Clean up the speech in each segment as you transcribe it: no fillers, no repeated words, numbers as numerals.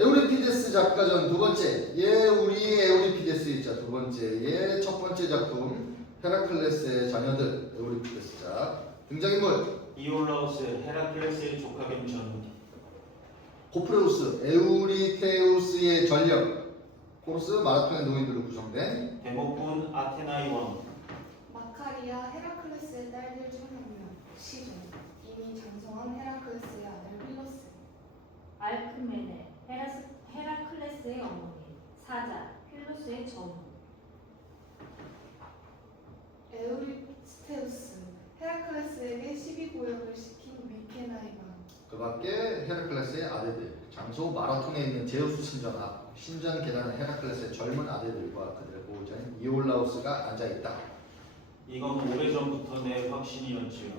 에우리피데스 작가전 두 번째. 우리의 에우리피데스 있자 두 번째. 첫 번째 작품 헤라클레스의 자녀들 에우리피데스자. 등장인물 이올라우스, 헤라클레스의 조카 겸 전우. 고프레우스, 에우리테우스의 전력. 코르스, 마라톤의 노인들로 구성된. 대목분 아테나의 왕. 마카리아, 헤라클레스의 딸들 중 한 명. 시존, 이미 장성한 헤라클레스의 아들 필로스. 알크메네, 헤라클레스의 어머니, 사자, 필로스의 전우. 에우리스테우스, 헤라클레스에게 시비고역을 시킨 미케나의 왕. 그 밖에 헤라클레스의 아들들. 장소 마라톤에 있는 제우스 신전 앞. 신전 계단은 헤라클레스의 젊은 아들들과 그들의 보호자인 이올라우스가 앉아있다. 이건 오래전부터 내 확신이었지요.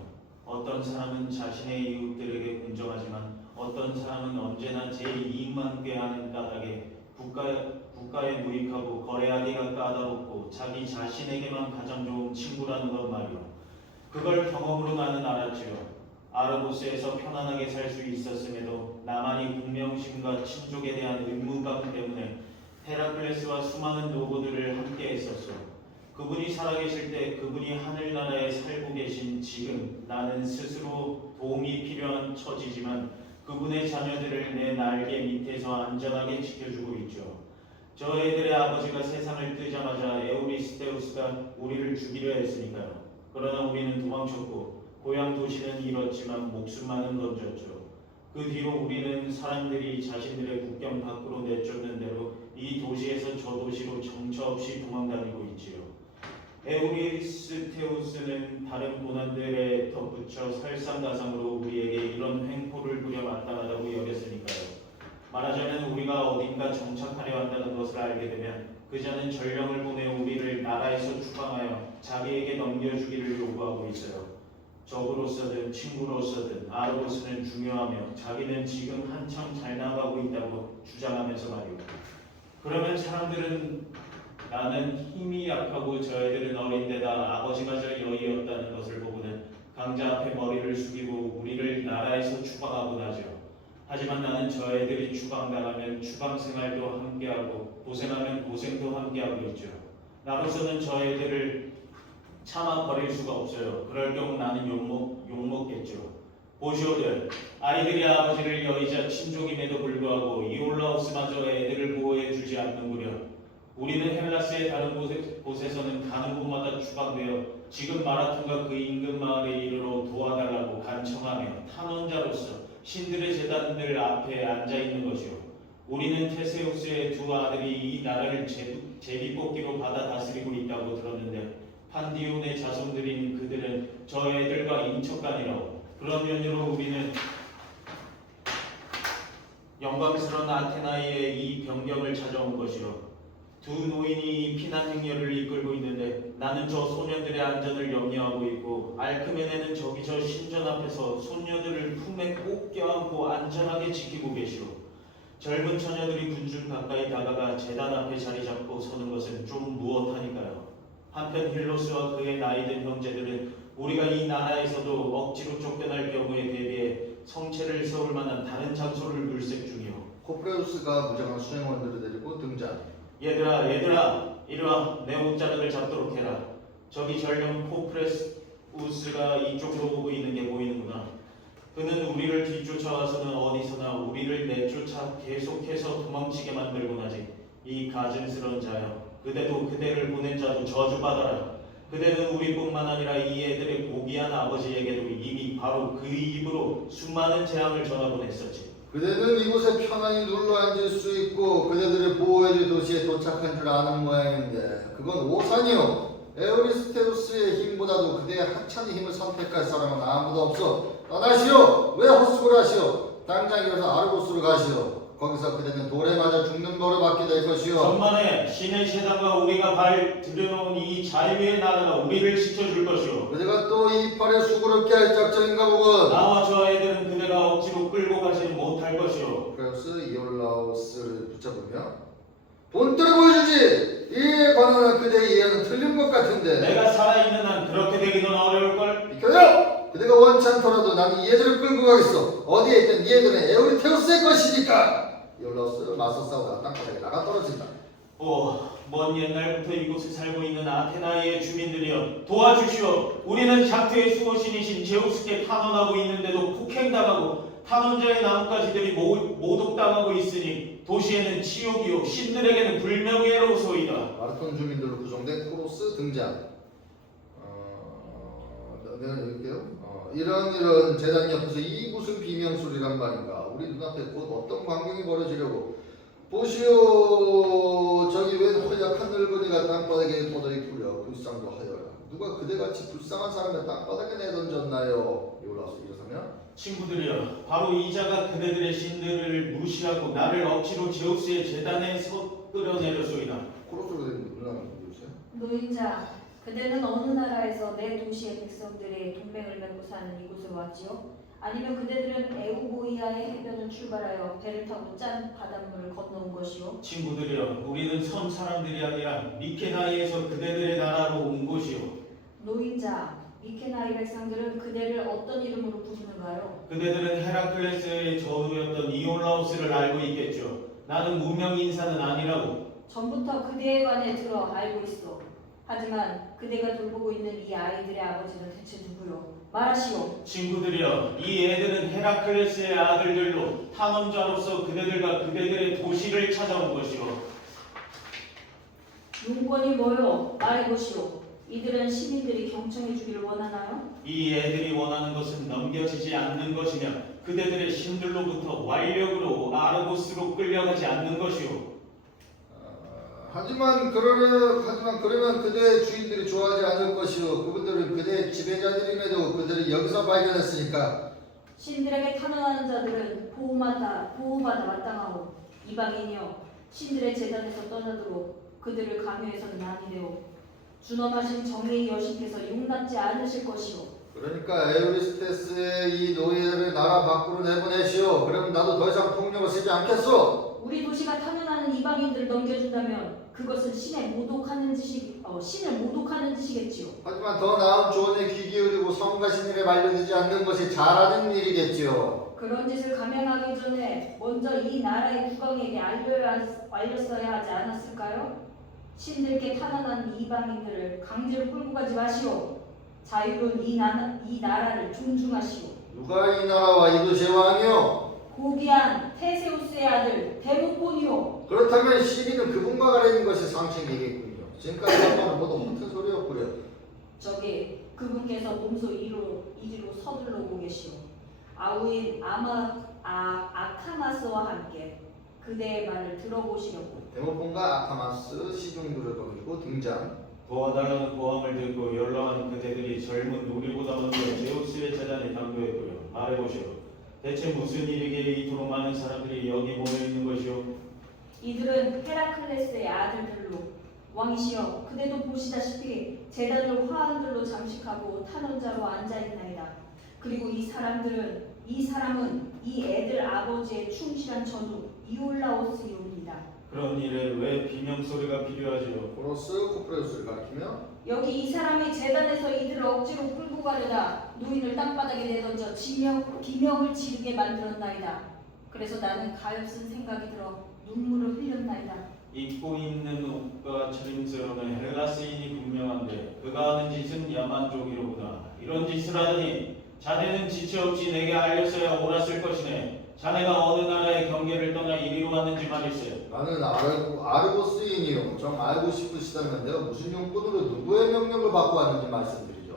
어떤 사람은 자신의 이웃들에게 공정하지만 어떤 사람은 언제나 제 이익만 꾀하는 까닭에 국가에 무익하고 거래하기가 까다롭고 자기 자신에게만 가장 좋은 친구라는 것 말이오. 그걸 경험으로 나는 알았지요. 아르고스에서 편안하게 살 수 있었음에도 나만이 공명심과 친족에 대한 의무감 때문에 헤라클레스와 수많은 노고들을 함께 했었소. 그분이 살아계실 때 그분이 하늘나라에 살고 계신 지금 나는 스스로 도움이 필요한 처지지만 그분의 자녀들을 내 날개 밑에서 안전하게 지켜주고 있죠. 저 애들의 아버지가 세상을 뜨자마자 에우리스테우스가 우리를 죽이려 했으니까요. 그러나 우리는 도망쳤고 고향 도시는 잃었지만 목숨만은 건졌죠. 그 뒤로 우리는 사람들이 자신들의 국경 밖으로 내쫓는 대로 이 도시에서 저 도시로 정처 없이 도망다니고 있지요. 에우리스테우스는 다른 고난들에 덧붙여 설상가상으로 우리에게 이런 횡포를 부려 마땅하다고 여겼으니까요. 말하자면 우리가 어딘가 정착하려 한다는 것을 알게 되면 그자는 전령을 보내 우리를 나라에서 추방하여 자기에게 넘겨주기를 요구하고 있어요. 적으로서든 친구로서든 아르고스는 중요하며 자기는 지금 한참 잘 나가고 있다고 주장하면서 말이오. 그러면 사람들은 나는 힘이 약하고 저 애들은 어린데다 아버지가 저 여의었다는 것을 보고는 강자 앞에 머리를 숙이고 우리를 나라에서 추방하곤 하죠. 하지만 나는 저 애들이 추방당하면 추방생활도 함께하고 고생하면 고생도 함께하고 있죠. 나로서는 저 애들을 차마 버릴 수가 없어요. 그럴 경우 나는 욕먹겠죠. 보시오들, 아이들이 아버지를 여의자 친족임에도 불구하고 이올라우스마저 애들을 보호해주지 않는구려. 우리는 헬라스의 다른 곳에서는 가는 곳마다 추방되어 지금 마라톤과 그 인근 마을에 이르러 도와달라고 간청하며 탄원자로서 신들의 제단들 앞에 앉아있는 것이요. 우리는 테세우스의 두 아들이 이 나라를 제비뽑기로 받아 다스리고 있다고 들었는데 판디온의 자손들인 그들은 저 애들과 인척간이라고. 그런 면으로 우리는 영광스러운 아테나이의 이 변경을 찾아온 것이요. 두 노인이 피난 행렬을 이끌고 있는데 나는 저 소년들의 안전을 염려하고 있고 알크메네는 저기 저 신전 앞에서 손녀들을 품에 꼭 껴안고 안전하게 지키고 계시오. 젊은 처녀들이 군중 가까이 다가가 제단 앞에 자리 잡고 서는 것은 좀 무엇하니까요. 한편 힐로스와 그의 나이든 형제들은 우리가 이 나라에서도 억지로 쫓겨날 경우에 대비해 성체를 세울 만한 다른 장소를 물색 중이오. 코프레우스가 무장한 수행원들을 데리고 등장. 얘들아 이리와. 내 옷자락을 잡도록 해라. 저기 전령 코프레우스가 이쪽으로 오고 있는 게 보이는구나. 그는 우리를 뒤쫓아와서는 어디서나 우리를 내쫓아 계속해서 도망치게 만들곤 하지. 이 가증스러운 자여, 그대도 그대를 보낸 자도 저주받아라. 그대는 우리뿐만 아니라 이 애들의 고귀한 아버지에게도 이미 바로 그 입으로 수많은 재앙을 전하보냈었지. 그대는 이곳에 편안히 눌러 앉을 수 있고 그대들을 보호해줄 도시에 도착한 줄 아는 모양인데 그건 오산이요. 에우리스테우스의 힘보다도 그대의 하찮은 힘을 선택할 사람은 아무도 없어. 떠나시오. 왜 헛수고를 하시오. 당장 이어서 아르고스로 가시오. 거기서 그대는 돌에 맞아 죽는 벌을 받게 될 것이오. 전만에 신의 세상과 우리가 발 들여놓은 이 자유의 나라가 우리를 지켜줄 것이오. 그대가 또 이 팔에 수고롭게 할 작정인가 보군. 나와 저 애들은 그대가 억지로 끌고 가지는 못할 것이오. 프레우스 이올라우스를 붙잡으며 본때를 보여주지. 이에 관한 그대의 이해는 틀린 것 같은데. 내가 살아있는 한 그렇게 되기는 어려울걸. 비켜요. 그대가 원치 않더라도 나는 이 애들을 끌고 가겠어. 어디에 있든 이 애들은 에우리테우스의 것이니까. 이올라우스 맞서 싸우다가 땅바닥에 나가 떨어진다. 먼 옛날부터 이곳에 살고 있는 아테나의 주민들이여 도와주시오. 우리는 작태의 수호신이신 제우스께 탄원하고 있는데도 폭행당하고 탄원자의 나뭇가지들이 모독당하고 있으니 도시에는 지옥이요 신들에게는 불명예로소이다. 마르톤 주민들로 구성된 코로스 등장. 내가 읽을게요. 이런 재단 옆에서 이 무슨 비명소리란 말인가. 우리 눈앞에 곧 어떤 광경이 벌어지려고. 보시오, 저기 웬 허약한 늙은이가 땅바닥에 뻗어있구려. 불쌍도 하여라. 누가 그대같이 불쌍한 사람을 땅바닥에 내던졌나요? 이올라우스 일어서면 친구들이여 바로 이자가 그대들의 신들을 무시하고 나를 억지로 제우스의 재단에 끌어내려소이다. 코로스로 된 누나는 누구세요? 노인자, 그대는 어느 나라에서 내 도시의 백성들의 동맹을 맺고 사는 이곳에 왔지요? 아니면 그대들은 에우보이아의 해변을 출발하여 배를 타고 짠 바닷물을 건너온 것이요? 친구들이여 우리는 섬 사람들이 아니라 미케나이에서 그대들의 나라로 온 곳이요. 노인자, 미케나이 백성들은 그대를 어떤 이름으로 부르는가요? 그대들은 헤라클레스의 저우였던 이올라우스를 알고 있겠죠. 나는 무명 인사는 아니라고. 전부터 그대에 관해 들어 알고 있어. 하지만 그대가 돌보고 있는 이 아이들의 아버지는 대체 누구요? 말하시오. 친구들이여 이 애들은 헤라클레스의 아들들로 탐험자로서 그대들과 그대들의 도시를 찾아온 것이요. 용건이 뭐요? 말해보시오. 이들은 시민들이 경청해 주기를 원하나요? 이 애들이 원하는 것은 넘겨지지 않는 것이며 그대들의 신들로부터 완력으로 아르고스로 끌려가지 않는 것이요. 하지만 그러면 그대의 주인들이 좋아하지 않을 것이요. 그분들은 그대의 지배자들임에도 그들이 여기서 발견했으니까. 신들에게 탄원하는 자들은 보호받아 마땅하오. 이방인이여 신들의 재단에서 떠나도록 그들을 강요해서는 아니되오. 준엄하신 정의의 여신께서 용납지 않으실 것이오. 그러니까 에우리스테스의 이 노예를 나라 밖으로 내보내시오. 그럼 나도 더 이상 폭력을 쓰지 않겠소. 우리 도시가 탄원하는 이방인들을 넘겨준다면 그것은 신을 모독하는 짓이겠지요. 하지만 더 나은 조언에 귀 기울이고 성가신 일에 말려들지 않는 것이 잘하는 일이겠지요. 그런 짓을 감행하기 전에 먼저 이 나라의 국왕에게 알렸어야 하지 않았을까요? 신들께 탄원한 이방인들을 강제로 끌고 가지 마시오. 자유로운 이 나라를 존중하시오. 누가 이 나라와 이 도시의 왕이요? 고귀한 테세우스의 아들 데모폰이요. 그렇다면 시비는 그분과 가리는 것이 상책이겠군요. 지금까지 한 번은 모두 허튼 소리였구려. 저기 그분께서 몸소 이리로 서둘러 오고 계시오. 아우인 아카마스와 함께 그대의 말을 들어보시려고. 데모폰과 아카마스 시종들을 거두고 등장. 도와달라는 고함을 듣고 연락한 그대들이 젊은 우리보다 먼저 제우스의 재단에 당도했고요. 말해보시오. 대체 무슨 일이기에 이토록 많은 사람들이 여기 모여있는 것이오? 이들은 헤라클레스의 아들들로 왕이시여 그대도 보시다시피 재단을 화환들로 장식하고 탄원자로 앉아있나이다. 그리고 이 사람은 이 애들 아버지의 충실한 전우 이올라오스이옵니다. 그런 일에 왜 비명소리가 필요하지요? 코로스 코프레우스를 가리키며 여기 이 사람이 재단에서 이들을 억지로 끌고 가려다 노인을 땅바닥에 내던져 비명을 지르게 만들었나이다. 그래서 나는 가엾은 생각이 들어 눈물을 흘렸나이다. 입고 있는 옷과 차림새로는 헬라스인이 분명한데 그가 하는 짓은 야만족이로구나. 이런 짓을 하더니 자네는 지체 없이 내게 알렸어야 옳았을 것이네. 자네가 어느 나라의 경계를 떠나 이리로 왔는지 말일세. 나는 아르고스인이요. 좀 알고 싶으시다면 내가 무슨 용건으로 누구의 명령을 받고 왔는지 말씀드리죠.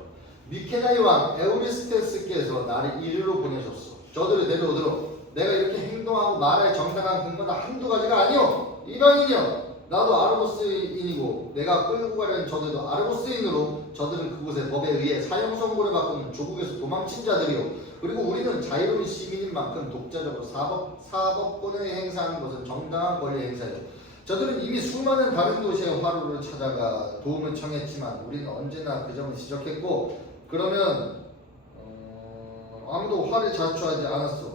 미케나이 왕 에우리스테스께서 나를 이리로 보내셨소. 저들을 데려오도록. 내가 이렇게 행동하고 말할 정당한 근거가 한두 가지가 아니오. 이방인이요. 나도 아르고스인이고 내가 끌고 가려는 저들도 아르고스인으로 저들은 그곳의 법에 의해 사형 선고를 받고는 조국에서 도망친 자들이요. 그리고 우리는 자유로운 시민인 만큼 독자적으로 사법권을 행사하는 것은 정당한 권리 행사죠. 저들은 이미 수많은 다른 도시의 화로를 찾아가 도움을 청했지만 우리는 언제나 그 점을 지적했고 그러면 아무도 화를 자초하지 않았어.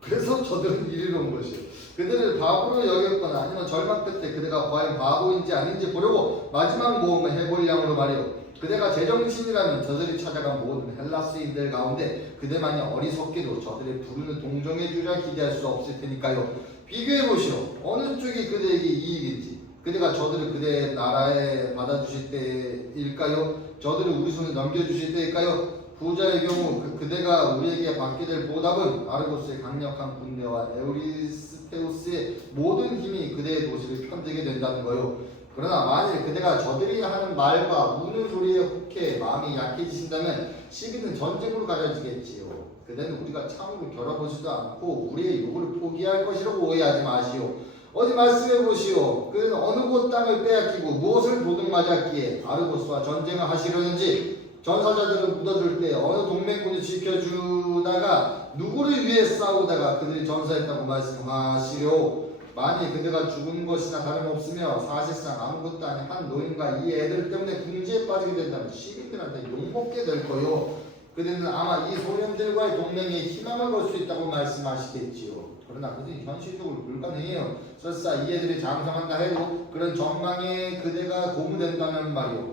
그래서 저들은 이리로 온 것이에요. 그들을 바보로 여겼거나 아니면 절망 끝에 그대가 과연 바보인지 아닌지 보려고 마지막 모험을 해볼 양으로 말이요. 그대가 제정신이라면 저들이 찾아간 모든 헬라스인들 가운데 그대만이 어리석게도 저들의 부르는 동정해 주려 기대할 수 없을 테니까요. 비교해 보시오. 어느 쪽이 그대에게 이익인지. 그대가 저들을 그대의 나라에 받아주실 때일까요? 저들을 우리 손에 넘겨주실 때일까요? 부자의 경우 그대가 우리에게 받게 될 보답은 아르고스의 강력한 군대와 에우리스테우스의 모든 힘이 그대의 도시를 편들게 된다는 거요. 그러나 만일 그대가 저들이 하는 말과 우는 소리에 혹해 마음이 약해지신다면 시비는 전쟁으로 가려지겠지요. 그대는 우리가 참으로 겨뤄보지도 않고 우리의 요구를 포기할 것이라고 오해하지 마시오. 어디 말씀해 보시오. 그는 어느 곳 땅을 빼앗기고 무엇을 도둑맞았기에 아르고스와 전쟁을 하시려는지. 전사자들을 묻어줄 때 어느 동맹군이 지켜주다가 누구를 위해 싸우다가 그들이 전사했다고 말씀하시오. 만일 그대가 죽은 것이나 다름없으며 사실상 아무것도 아닌 한 노인과 이 애들 때문에 궁지에 빠지게 된다면 시민들한테 욕먹게 될 거요. 그대는 아마 이 소년들과의 동맹에 희망을 걸 수 있다고 말씀하시겠지요. 그러나 그것은 현실적으로 불가능해요. 설사 이 애들이 장성한다 해도 그런 전망에 그대가 고무된다면 말이오.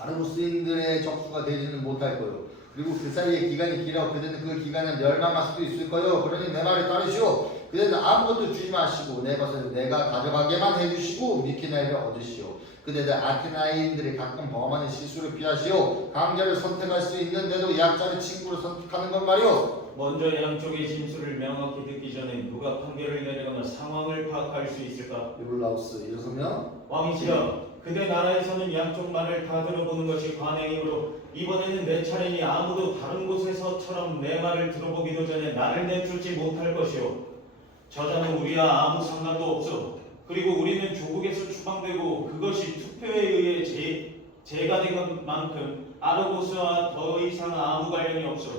아르고스인들의 적수가 되지는 못할 거요. 그리고 그 사이에 기간이 길어 그대는 그 기간에 멸망할 수도 있을 거요. 그러니 내 말에 따르시오. 그대는 아무것도 주지 마시고 내 것을 내가 가져가게만 해주시고 미키나이를 얻으시오. 그대는 아테나이인들이 가끔 범하는 실수를 피하시오. 강자를 선택할 수 있는데도 약자를 친구로 선택하는 건 말이오. 먼저 양쪽의 진술을 명확히 듣기 전에 누가 판결을 내리거나 상황을 파악할 수 있을까? 유블라우스 일어서면 왕이시여, 그대 나라에서는 양쪽 말을 다 들어보는 것이 관행이므로 이번에는 내 차례니 아무도 다른 곳에서처럼 내 말을 들어보기도 전에 나를 내쫓지 못할 것이오. 저자는 우리와 아무 상관도 없어. 그리고 우리는 조국에서 추방되고 그것이 투표에 의해 제가 된 만큼 아르고스와 더 이상 아무 관련이 없어.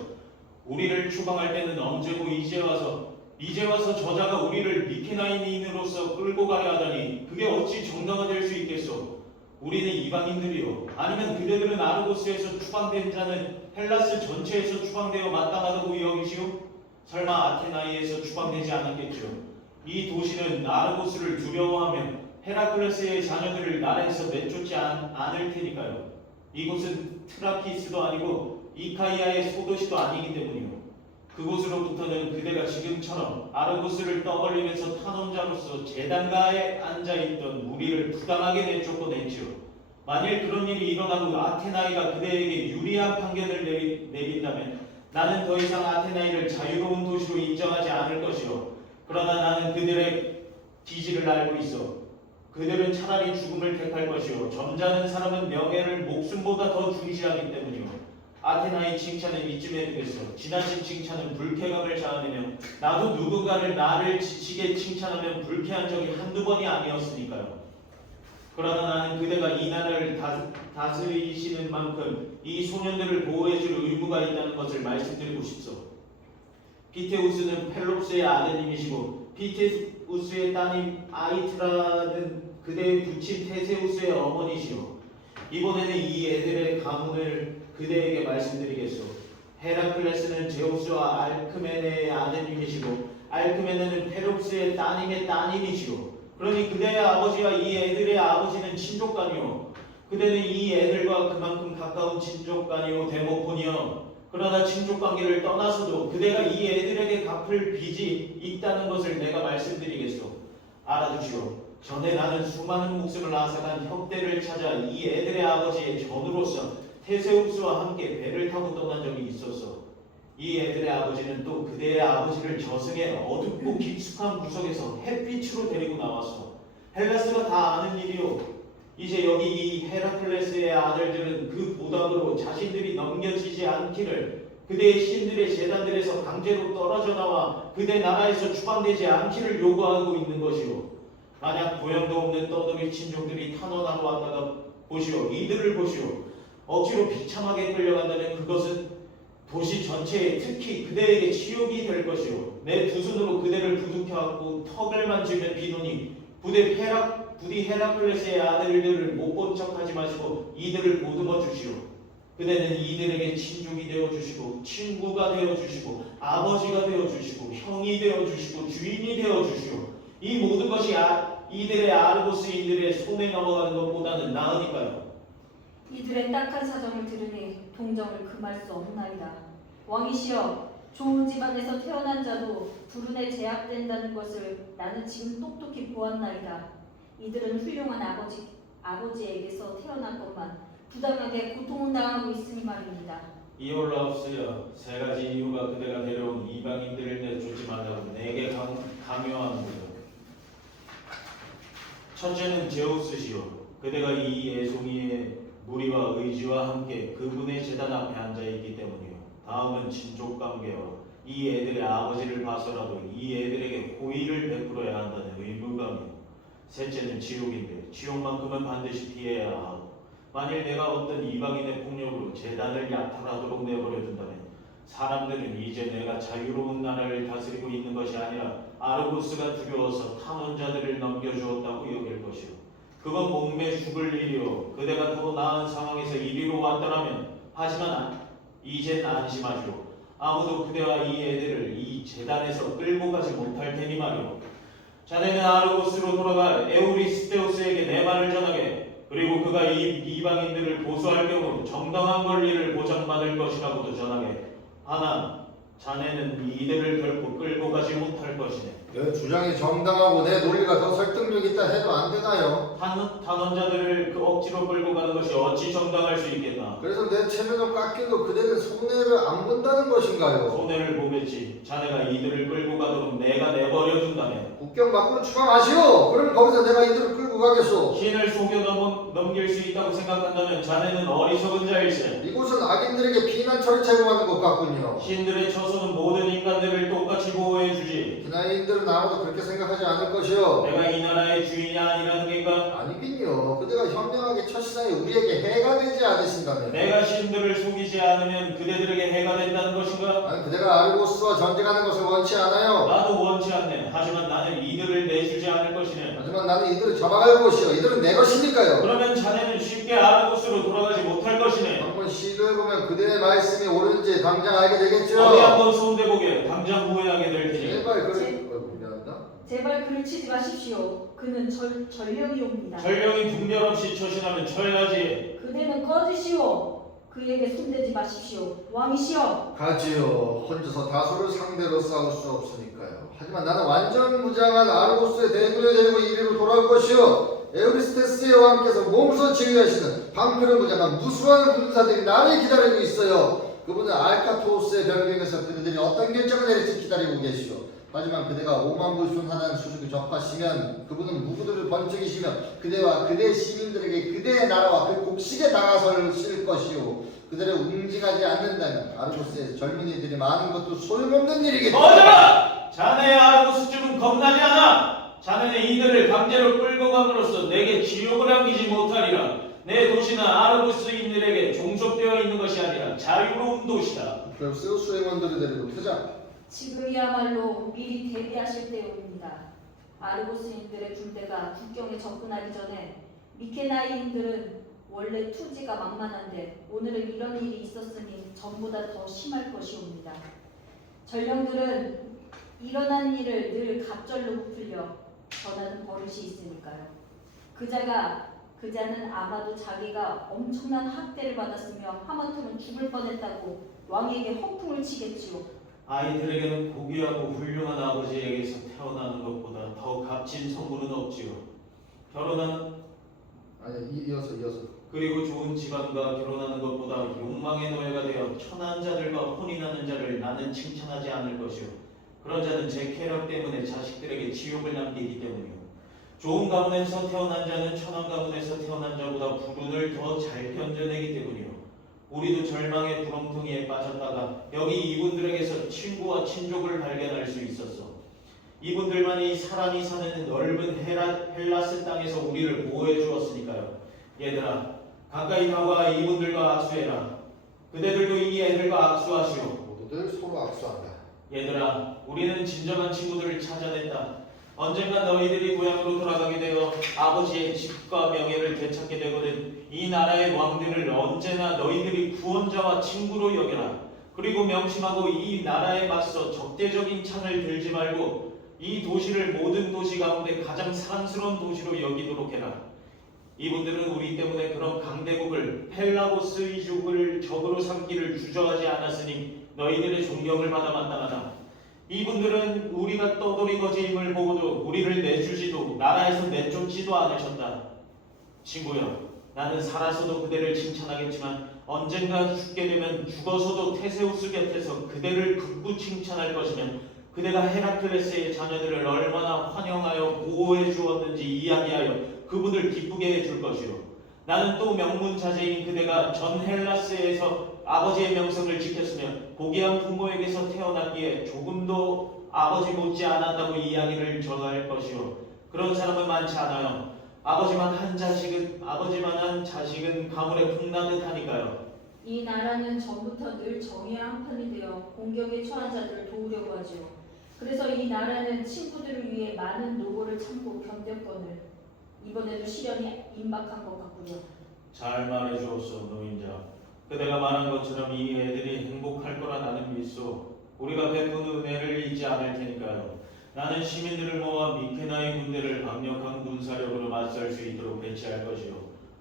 우리를 추방할 때는 언제고 이제 와서 저자가 우리를 미케나이인으로서 끌고 가려 하다니 그게 어찌 정당화될 수 있겠소? 우리는 이방인들이요. 아니면 그대들은 아르고스에서 추방된 자는 헬라스 전체에서 추방되어 마땅하다고 여기시오? 설마 아테나이에서 추방되지 않았겠죠? 이 도시는 아르고스를 두려워하며 헤라클레스의 자녀들을 나라에서 내쫓지 않을 테니까요. 이곳은 트라키스도 아니고 이카이아의 소도시도 아니기 때문이요. 그곳으로부터는 그대가 지금처럼 아르고스를 떠벌리면서 탄원자로서 재단가에 앉아있던 우리를 부당하게 내쫓고냈지요. 만일 그런 일이 일어나고 아테나이가 그대에게 유리한 판결을 내린다면 나는 더 이상 아테나이를 자유로운 도시로 인정하지 않을 것이요. 그러나 나는 그들의 기질을 알고 있어. 그들은 차라리 죽음을 택할 것이요. 점잖은 사람은 명예를 목숨보다 더 중시하기 때문이요. 아테나의 칭찬은 이쯤에 두겠어. 지나친 칭찬은 불쾌감을 자아내며 나도 누군가를 나를 지치게 칭찬하면 불쾌한 적이 한두 번이 아니었으니까요. 그러나 나는 그대가 이 나라를 다스리시는 만큼 이 소년들을 보호해줄 의무가 있다는 것을 말씀드리고 싶소. 피테우스는 펠롭스의 아드님이시고 피테우스의 따님 아이트라는 그대의 부친 테세우스의 어머니시오. 이번에는 이 애들의 가문을 그대에게 말씀드리겠소. 헤라클레스는 제우스와 알크메네의 아드님이시고 알크메네는 펠롭스의 따님의 따님이시오. 그러니 그대의 아버지와 이 애들의 아버지는 친족간이요. 그대는 이 애들과 그만큼 가까운 친족간이요 데모폰이요. 그러나 친족관계를 떠나서도 그대가 이 애들에게 갚을 빚이 있다는 것을 내가 말씀드리겠소. 알아두시오. 전에 나는 수많은 목숨을 앗아간 혁대를 찾아 이 애들의 아버지의 전우로서 테세우스와 함께 배를 타고 떠난 적이 있었어. 이 애들의 아버지는 또 그대의 아버지를 저승의 어둡고 깊숙한 구석에서 햇빛으로 데리고 나왔어. 헬라스가 다 아는 일이요. 이제 여기 이 헤라클레스의 아들들은 그 보답으로 자신들이 넘겨지지 않기를 그대의 신들의 재단들에서 강제로 떨어져 나와 그대 나라에서 추방되지 않기를 요구하고 있는 것이요. 만약 보양도 없는 떠돌이 친족들이 탄원하러 왔다가 보시오. 이들을 보시오. 억지로 비참하게 끌려간다면 그것은 도시 전체에 특히 그대에게 치욕이 될 것이요. 내 두 손으로 그대를 부둥켜 안고 턱을 만지면 비노니 부디 헤라클레스의 아들들을 못 본 척하지 마시고 이들을 보듬어 주시오. 그대는 이들에게 친족이 되어 주시고 친구가 되어 주시고 아버지가 되어 주시고 형이 되어 주시고 주인이 되어 주시오. 이 모든 것이 이들의 아르고스인들의 손에 넘어가는 것보다는 나으니까요. 이들의 딱한 사정을 들으니 동정을 금할 수 없나이다. 왕이시여, 좋은 집안에서 태어난 자도 불운에 제압된다는 것을 나는 지금 똑똑히 보았나이다. 이들은 훌륭한 아버지에게서 태어난 것만 부당하게 고통을 당하고 있으니 말입니다. 이올라옵스여, 세 가지 이유가 그대가 데려온 이방인들을 내쫓지 말라고 내게 강요하는구나. 첫째는 제우스시오. 그대가 이 애송이의 무리와 의지와 함께 그분의 제단 앞에 앉아있기 때문이요. 다음은 친족관계와 이 애들의 아버지를 봐서라도 이 애들에게 호의를 베풀어야 한다는 의무감이요. 셋째는 지옥인데 지옥만큼은 반드시 피해야 하고, 만일 내가 어떤 이방인의 폭력으로 제단을 약탈하도록 내버려둔다면 사람들은 이제 내가 자유로운 나라를 다스리고 있는 것이 아니라 아르고스가 두려워서 탐혼자들을 넘겨주었다고 여길 것이요. 그건 몸매 죽을 일이요. 그대가 더 나은 상황에서 이리로 왔더라면, 하지만 이젠 안심하시오. 아무도 그대와 이 애들을 이 제단에서 끌고 가지 못할 테니 말이오. 자네는 아르고스로 돌아가 에우리스테우스에게 내 말을 전하게. 그리고 그가 이 이방인들을 고소할 경우 정당한 권리를 보장받을 것이라고도 전하게. 하나, 자네는 이들을 결코 끌고 가지 못할 것이네. 내 주장이 정당하고 내 논리가 더 설득력 있다 해도 안 되나요? 탄원자들을 그 억지로 끌고 가는 것이 어찌 정당할 수 있겠나? 그래서 내 체면을 깎여도 그대는 손해를 안 본다는 것인가요? 손해를 보겠지. 자네가 이들을 끌고 가도록 내가 내버려둔다면. 국경 밖으로 추방하시오. 그럼 거기서 내가 이들을 끌고 가겠소. 신을 속여 넘길 수 있다고 생각한다면 자네는 어리석은 자일세. 이곳은 악인들에게 피난처를 제공하는 것 같군요. 신들의 처소는 모든 인간들을 똑같이 보호해주지. 기나인들은 아무도 그렇게 생각하지 않을 것이요. 내가 이 나라의 주인이 아니라는 게인가? 아니긴요. 그대가 현명하게 첫시상에 우리에게 해가 되지 않으신다면. 내가 신들을 속이지 않으면 그대들에게 해가 된다는 것인가? 아니, 그대가 아르고스와 전쟁하는 것을 원치 않아요. 나도 원치 않네. 하지만 나는 이들을 내주지 않을 것이네. 하지만 나는 이들을 잡아갈 것이요. 이들은 내 것이니까요. 그러면 자네는 쉽게 아르고스로 돌아가지 못할 것이네. 한번 시도해보면 그대의 말씀이 옳은지 당장 알게 되겠죠. 어디 한번 손대보게. 당장 후회하게 될 테니. 제발 미안하다. 제발 그를 치지 마십시오. 그는 전령이옵니다. 전령이 분별 없이 처신하면 쳐야지. 그대는 꺼지시오. 그에게 손대지 마십시오. 왕이시여. 가지요. 혼자서 다수를 상대로 싸울 수 없으니까요. 하지만 나는 완전 무장한 아르고스의 대군을 데리고 이리로 돌아올 것이요. 에우리스테스의 왕께서 몸소 지휘하시는 방패를 무장한 무수한 군사들이 나를 기다리고 있어요. 그분은 알카토스의 변경에서 그들이 어떤 결정을 내릴지 기다리고 계시오. 하지만 그대가 오만불순하다는 수식을 접하시면 그분은 무구들을 번쩍이시며 그대와 그대 시민들에게 그대의 나라와 그 곡식에 다가설 것이요. 그들을 웅징하지 않는다면 아르고스의 젊은이들이 많은 것도 소용없는 일이겠죠. 거들아! 자네의 아르고스쯤은 겁나지 않아. 자네는 이들을 강제로 끌고 감으로써 내게 지옥을 안기지 못하리라. 내 도시는 아르고스인들에게 종속되어 있는 것이 아니라 자유로운 도시다. 그럼 수행원들을 데리고 퇴장. 지금이야말로 미리 대비하실 때입니다. 아르고스인들의 군대가 국경에 접근하기 전에 미케나이인들은 원래 투지가 만만한데 오늘은 이런 일이 있었으니 전보다 더 심할 것이옵니다. 전령들은 일어난 일을 늘 갑절로 부풀려 전하는 버릇이 있으니까요. 그자는 아마도 자기가 엄청난 학대를 받았으며 하마터면 죽을 뻔했다고 왕에게 허풍을 치겠지요. 아이들에게는 고귀하고 훌륭한 아버지에게서 태어나는 것보다 더 값진 선물은 없지요. 결혼하는 아니 이어서. 그리고 좋은 집안과 결혼하는 것보다 욕망의 노예가 되어 천한 자들과 혼인하는 자를 나는 칭찬하지 않을 것이요. 그런 자는 제 쾌락 때문에 자식들에게 지옥을 남기기 때문이요. 좋은 가문에서 태어난 자는 천한 가문에서 태어난 자보다 불운을 더 잘 견뎌내기 때문이요. 우리도 절망의 구렁텅이에 빠졌다가 여기 이분들에게서 친구와 친족을 발견할 수 있었어. 이분들만이 사람이 사는 넓은 헬라스 땅에서 우리를 보호해 주었으니까요. 얘들아, 가까이 나와 이분들과 악수해라. 그대들도 이 애들과 악수하시오. 모두들 서로 악수한다. 얘들아, 우리는 진정한 친구들을 찾아냈다. 언젠가 너희들이 고향으로 돌아가게 되어 아버지의 집과 명예를 되찾게 되거든 이 나라의 왕들을 언제나 너희들이 구원자와 친구로 여겨라. 그리고 명심하고 이 나라에 맞서 적대적인 창을 들지 말고 이 도시를 모든 도시 가운데 가장 사랑스러운 도시로 여기도록 해라. 이분들은 우리 때문에 그런 강대국을 펠라고스 이족을 적으로 삼기를 주저하지 않았으니 너희들의 존경을 받아 마땅하다. 이분들은 우리가 떠돌이거지임을 보고도 우리를 내주지도 나라에서 내쫓지도 않으셨다. 친구여, 나는 살아서도 그대를 칭찬하겠지만 언젠가 죽게 되면 죽어서도 테세우스 곁에서 그대를 극구 칭찬할 것이면 그대가 헤라클레스의 자녀들을 얼마나 환영하여 보호해 주었는지 이야기하여 그분을 기쁘게 해줄 것이요. 나는 또 명문자제인 그대가 전 헬라스에서 아버지의 명성을 지켰으며 고귀한 부모에게서 태어났기에 조금도 아버지 못지 않았다고 이야기를 전할 것이요. 그런 사람은 많지 않아요. 아버지만한 자식은 가물에 풍나듯 하니까요. 이 나라는 전부터 늘 정의의 한편이 되어 공격에 처한 자들을 도우려고 하죠. 그래서 이 나라는 친구들을 위해 많은 노고를 참고 견뎠거늘 이번에도 시련이 임박한 것 같군요. 잘 말해주었소, 노인자. 그대가 말한 것처럼 이 애들이 행복할 거라 나는 믿소. 우리가 베푼 은혜를 잊지 않을 테니까요. 나는 시민들을 모아 미케나의 군대를 강력한 군사력으로 맞설 수 있도록 배치할 것이요.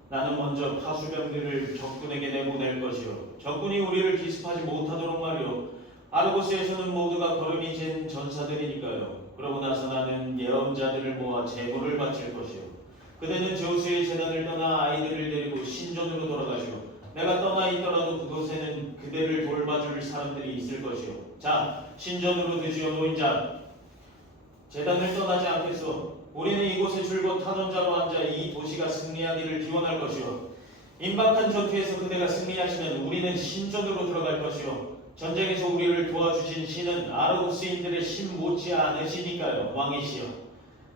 나는 먼저 파수병들을 적군에게 내보낼 것이요. 적군이 우리를 기습하지 못하도록 말이요. 아르고스에서는 모두가 걸음이 진 전사들이니까요. 그러고 나서 나는 예언자들을 모아 제물을 바칠 것이요. 그대는 제우스의 재단을 떠나 아이들을 데리고 신전으로 돌아가시오. 내가 떠나 있더라도 그곳에는 그대를 돌봐줄 사람들이 있을 것이요. 자, 신전으로 드시오, 노인자. 재단을 떠나지 않겠소. 우리는 이곳에 줄곧 탄원자로 앉아 이 도시가 승리하기를 기원할 것이요. 임박한 전투에서 그대가 승리하시면 우리는 신전으로 들어갈 것이요. 전쟁에서 우리를 도와주신 신은 아르고스인들의 신 못지 않으시니까요. 왕이시여.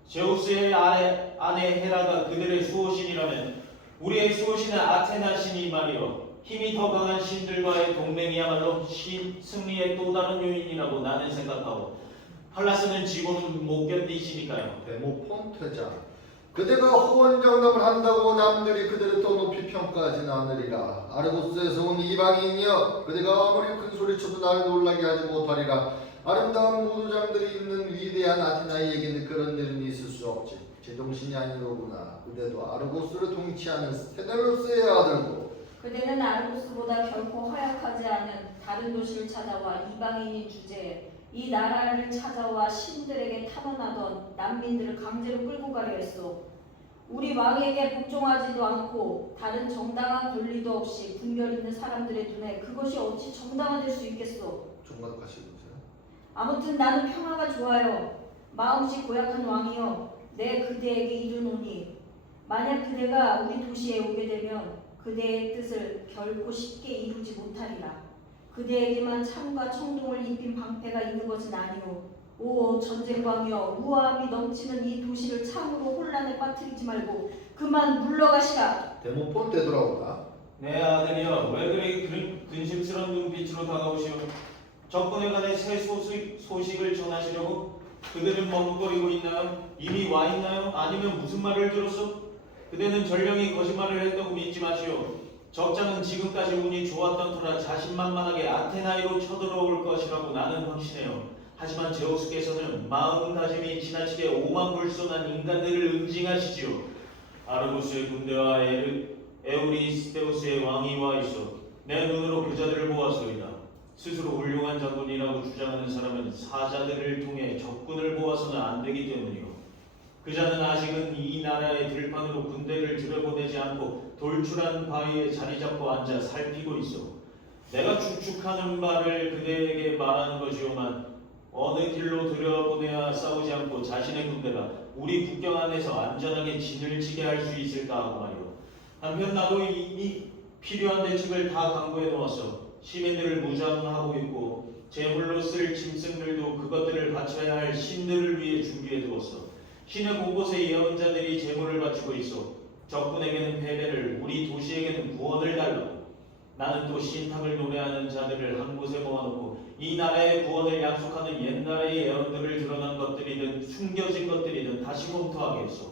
제우스의 아내 헤라가 그들의 수호신이라면 우리의 수호신은 아테나 신이 말이요. 힘이 더 강한 신들과의 동맹이야말로 승리의 또 다른 요인이라고 나는 생각하고 팔라스는 지고는 못 견디시니까요. 데모폰트자, 그대가 호언장담을 한다고 남들이 그대를 더 높이 평가하지는 않으리라. 아르고스에서 온 이방인이여, 그대가 아무리 큰 소리쳐도 나를 놀라게 하지 못하리라. 아름다운 모두장들이 있는 위대한 아테나이에게는 그런 일은 있을 수 없지. 제정신이 아니로구나. 그대도 아르고스를 통치하는 스테네로스의 아들고. 그대는 아르고스보다 결코 허약하지 않은 다른 도시를 찾아와 이방인인 주제에 이 나라를 찾아와 신들에게 탄원하던 난민들을 강제로 끌고 가려 했소. 우리 왕에게 복종하지도 않고 다른 정당한 권리도 없이 분별 있는 사람들의 눈에 그것이 어찌 정당화될 수 있겠소. 종각하시고요. 아무튼 나는 평화가 좋아요. 마음씨 고약한 왕이여, 내 그대에게 이르노니 만약 그대가 우리 도시에 오게 되면 그대의 뜻을 결코 쉽게 이루지 못하리라. 그대에게만 참과 청동을 입힌 방패가 있는 것은 아니오. 오 전쟁광이여, 우아함이 넘치는 이 도시를 참으로 혼란에 빠뜨리지 말고 그만 물러가시라. 데모폰 되돌아오다. 내 아들이여, 왜 그리 근심스러운 눈빛으로 다가오시오? 적군에 관해 새 소식을 전하시려고? 그들은 머뭇거리고 있나요? 이미 와 있나요? 아니면 무슨 말을 들었어? 그대는 전령이 거짓말을 했다고 믿지 마시오. 적장은 지금까지 운이 좋았던 터라 자신만만하게 아테나이로 쳐들어올 것이라고 나는 확신해요. 하지만 제우스께서는 마음가짐이 지나치게 오만불손한 인간들을 응징하시지요. 아르고스의 군대와 에우리스테우스의 왕이 와 있어 내 눈으로 그자들을 보았소이다. 스스로 훌륭한 장군이라고 주장하는 사람은 사자들을 통해 적군을 보아서는 안 되기 때문이요. 그자는 아직은 이 나라의 들판으로 군대를 들여보내지 않고 돌출한 바위에 자리 잡고 앉아 살피고 있어. 내가 추측하는 바를 그대에게 말하는 것이오만 어느 길로 들여보내야 싸우지 않고 자신의 군대가 우리 국경 안에서 안전하게 진을 치게 할 수 있을까 하고 말이오. 한편 나도 이미 필요한 대책을 다 강구해 놓았어. 시민들을 무장하고 있고 제물로 쓸 짐승들도 그것들을 바쳐야 할 신들을 위해 준비해 두었어. 신의 곳곳에 예언자들이 제물을 바치고 있어. 적군에게는 패배를, 우리 도시에게는 구원을 달라고. 나는 또 신탁을 노래하는 자들을 한 곳에 모아놓고 이 나라의 구원을 약속하는 옛날의 예언들을 드러난 것들이든 숨겨진 것들이든 다시 검토하게 했어.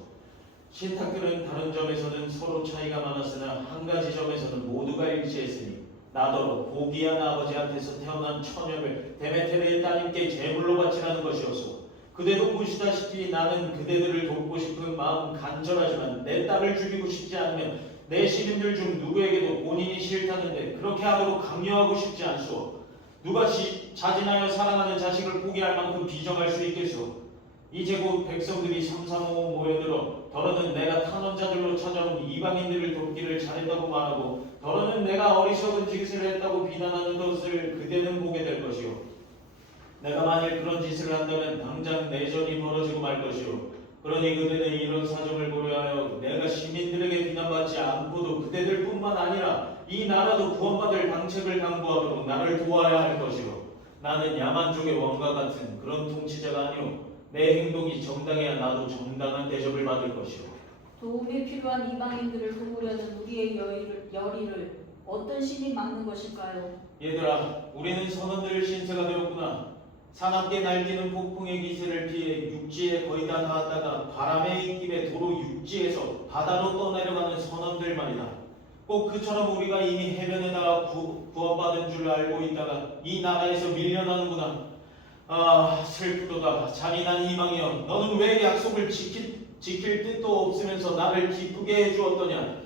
신탁들은 다른 점에서는 서로 차이가 많았으나 한 가지 점에서는 모두가 일치했으니 나더러 고귀한 아버지한테서 태어난 처녀를 데메테르의 따님께 제물로 바치라는 것이었소. 그대도 보시다시피 나는 그대들을 돕고 싶은 마음 간절하지만 내 딸을 죽이고 싶지 않으면 내 시민들 중 누구에게도 본인이 싫다는데 그렇게 하도록 강요하고 싶지 않소. 누가 자진하여 사랑하는 자식을 포기할 만큼 비정할 수 있겠소. 이제 곧 백성들이 삼삼오오 모여들어 더러는 내가 탄원자들로 찾아온 이방인들을 돕기를 잘했다고 말하고 더러는 내가 어리석은 짓을 했다고 비난하는 것을 그대는 보게 될 것이오. 내가 만일 그런 짓을 한다면 당장 내전이 벌어지고 말 것이오. 그러니 그대는 이런 사정을 고려하여 내가 시민들에게 비난받지 않고도 그대들뿐만 아니라 이 나라도 구원받을 방책을 강구하도록 나를 도와야 할 것이오. 나는 야만족의 왕과 같은 그런 통치자가 아니오. 내 행동이 정당해야 나도 정당한 대접을 받을 것이오. 도움이 필요한 이방인들을 도우려는 우리의 열의를 어떤 신이 막는 것일까요? 얘들아, 우리는 선원들의 신세가 되었구나. 사납게 날뛰는 폭풍의 기세를 피해 육지에 거의 다 닿았다가 바람의 입김에 도로 육지에서 바다로 떠내려가는 선원들 말이다. 꼭 그처럼 우리가 이미 해변에 나가 구원받은 줄 알고 있다가 이 나라에서 밀려나는구나. 아, 슬프도다. 잔인한 희망이여, 너는 왜 약속을 지킬 뜻도 없으면서 나를 기쁘게 해주었더냐.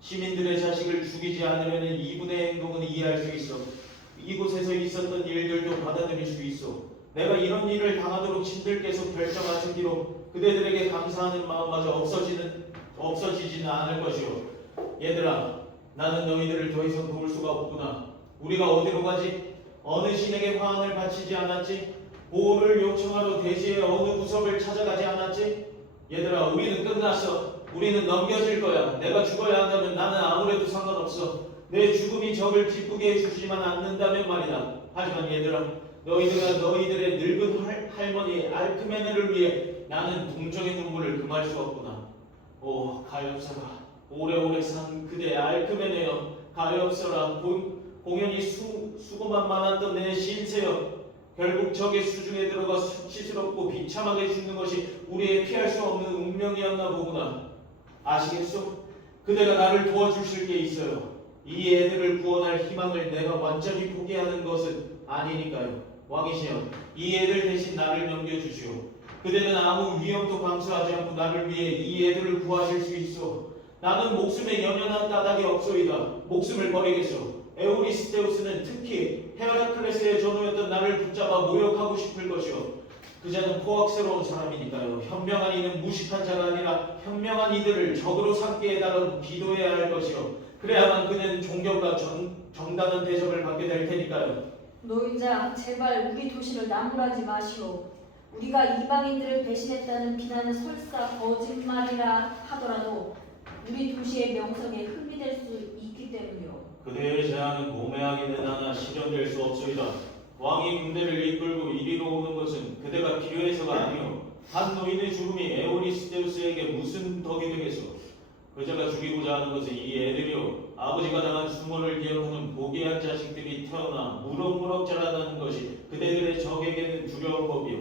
시민들의 자식을 죽이지 않으면 이분의 행동은 이해할 수 있어. 이곳에서 있었던 일들도 받아들일 수 있어. 내가 이런 일을 당하도록 신들께서 결정하시기로 그대들에게 감사하는 마음마저 없어지지는 않을 것이오. 얘들아, 나는 너희들을 더 이상 도울 수가 없구나. 우리가 어디로 가지? 어느 신에게 화환을 바치지 않았지? 보호를 요청하러 대지의 어느 구석을 찾아가지 않았지? 얘들아, 우리는 끝났어. 우리는 넘겨질 거야. 내가 죽어야 한다면 나는 아무래도 상관없어. 내 죽음이 적을 기쁘게 해주지만 않는다면 말이다. 하지만 얘들아, 너희들과 너희들의 늙은 할머니 알크메네를 위해 나는 동정의 눈물을 금할 수 없구나. 오, 가엾어라. 오래오래 산 그대 알크메네여, 가엾어라. 공연히 수고만 많았던 내 신세여, 결국 적의 수중에 들어가 수치스럽고 비참하게 죽는 것이 우리의 피할 수 없는 운명이었나 보구나. 아시겠소? 그대가 나를 도와주실 게 있어요. 이 애들을 구원할 희망을 내가 완전히 포기하는 것은 아니니까요. 왕이시여, 이 애들 대신 나를 넘겨주시오. 그대는 아무 위험도 감수하지 않고 나를 위해 이 애들을 구하실 수 있어. 나는 목숨에 연연한 까닭이 없소이다. 목숨을 버리겠소. 에우리스테우스는 특히 헤라클레스의 전우였던 나를 붙잡아 모욕하고 싶을 것이오. 그자는 포악스러운 사람이니까요. 현명한 이는 무식한 자가 아니라 현명한 이들을 적으로 삼게 해달라고 기도해야 할 것이오. 그래야만 그는 존경과 정당한 대접을 받게 될 테니까요. 노인장, 제발 우리 도시를 나무라지 마시오. 우리가 이방인들을 배신했다는 비난은 설사 거짓말이라 하더라도 우리 도시의 명성에 흠이 될 수 있기 때문이오. 그대의 제안은 고매하기는 하나 실현될 수 없소이다. 왕이 군대를 이끌고 이리로 오는 것은 그대가 필요해서가 아니오. 한 노인의 죽음이 에오리스테우스에게 무슨 덕이 되겠소. 그자가 죽이고자 하는 것은 이 애들이오. 아버지가 당한 수모를 기억하는 보기한 자식들이 태어나 무럭무럭 자라나는 것이 그대들의 적에게는 두려운 법이오.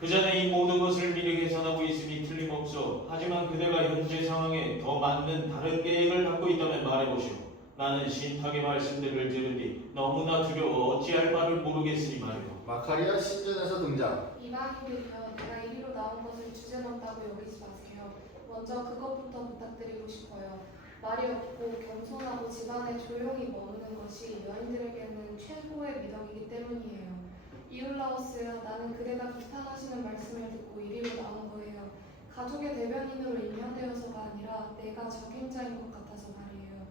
그자는 이 모든 것을 미리 계산하고 있음이 틀림없어. 하지만 그대가 현재 상황에 더 맞는 다른 계획을 갖고 있다면 말해보시오. 나는 신탁의 말씀들을 들으니 너무나 두려워 어찌할 바를 모르겠으니 말이오. 마카리아 신전에서 등장. 이방인들이여, 내가 이리로 나온 것을 주제넘다고 여기지 마세요. 먼저 그것부터 부탁드리고 싶어요. 말이 없고 겸손하고 집안에 조용히 머무는 것이 여인들에게는 최고의 미덕이기 때문이에요. 이울라오스여, 나는 그대가 비판하시는 말씀을 듣고 이리로 나온 거예요. 가족의 대변인으로 임명되어서가 아니라 내가 적임자인 것 같아서 말이에요.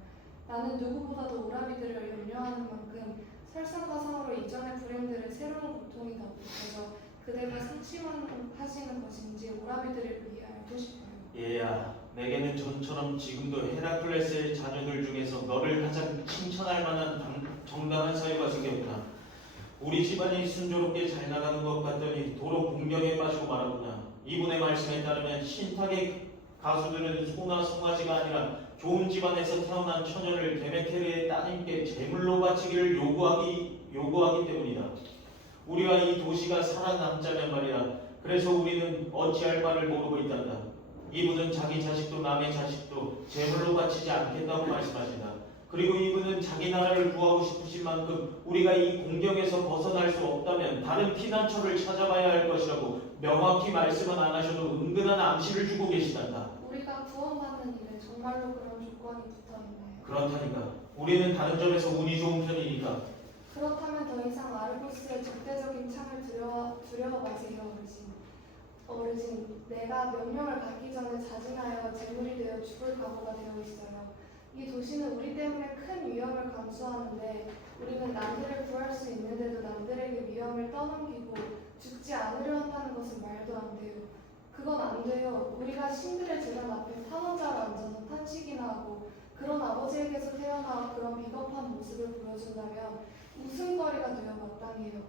나는 누구보다도 오라비들을 염려하는 만큼 설상가상으로 이전의 불행들을 새로운 고통이 덧붙여져 그대가 상심하시는 것인지 오라비들을 위해 알고 싶어요. 얘야, 내게는 전처럼 지금도 헤라클레스의 자녀들 중에서 너를 가장 칭찬할 만한 정당한 사유가 생겼구나. 우리 집안이 순조롭게 잘 나가는 것 같더니 도로 공경에 빠지고 말았구나. 이분의 말씀에 따르면 신탁의 가수들은 소나 송아지가 아니라 좋은 집안에서 태어난 처녀를 데메테르의 따님께 제물로 바치기를 요구하기 때문이다. 우리가 이 도시가 살아남자면 말이야. 그래서 우리는 어찌할 바를 모르고 있단다. 이분은 자기 자식도 남의 자식도 제물로 바치지 않겠다고 말씀하신다. 그리고 이분은 자기 나라를 구하고 싶으신 만큼 우리가 이 공경에서 벗어날 수 없다면 다른 피난처를 찾아봐야 할 것이라고 명확히 말씀은 안 하셔도 은근한 암시를 주고 계시단다. 우리가 구원받는 일에 정말로 그런 조건이 붙어있나요? 그렇다니까. 우리는 다른 점에서 운이 좋은 편이니까. 그렇다면 더 이상 아르고스의 적대적인 창을 두려워 마세요, 어르신, 내가 명령을 받기 전에 자진하여 제물이 되어 죽을 각오가 되어 있어요. 이 도시는 우리 때문에 큰 위험을 감수하는데 우리는 남들을 구할 수 있는데도 남들에게 위험을 떠넘기고 죽지 않으려 한다는 것은 말도 안 돼요. 그건 안 돼요. 우리가 신들의 재단 앞에 탄원자로 앉아서 탄식이나 하고 그런 아버지에게서 태어나 그런 비겁한 모습을 보여준다면 웃음거리가 되어 마땅해요.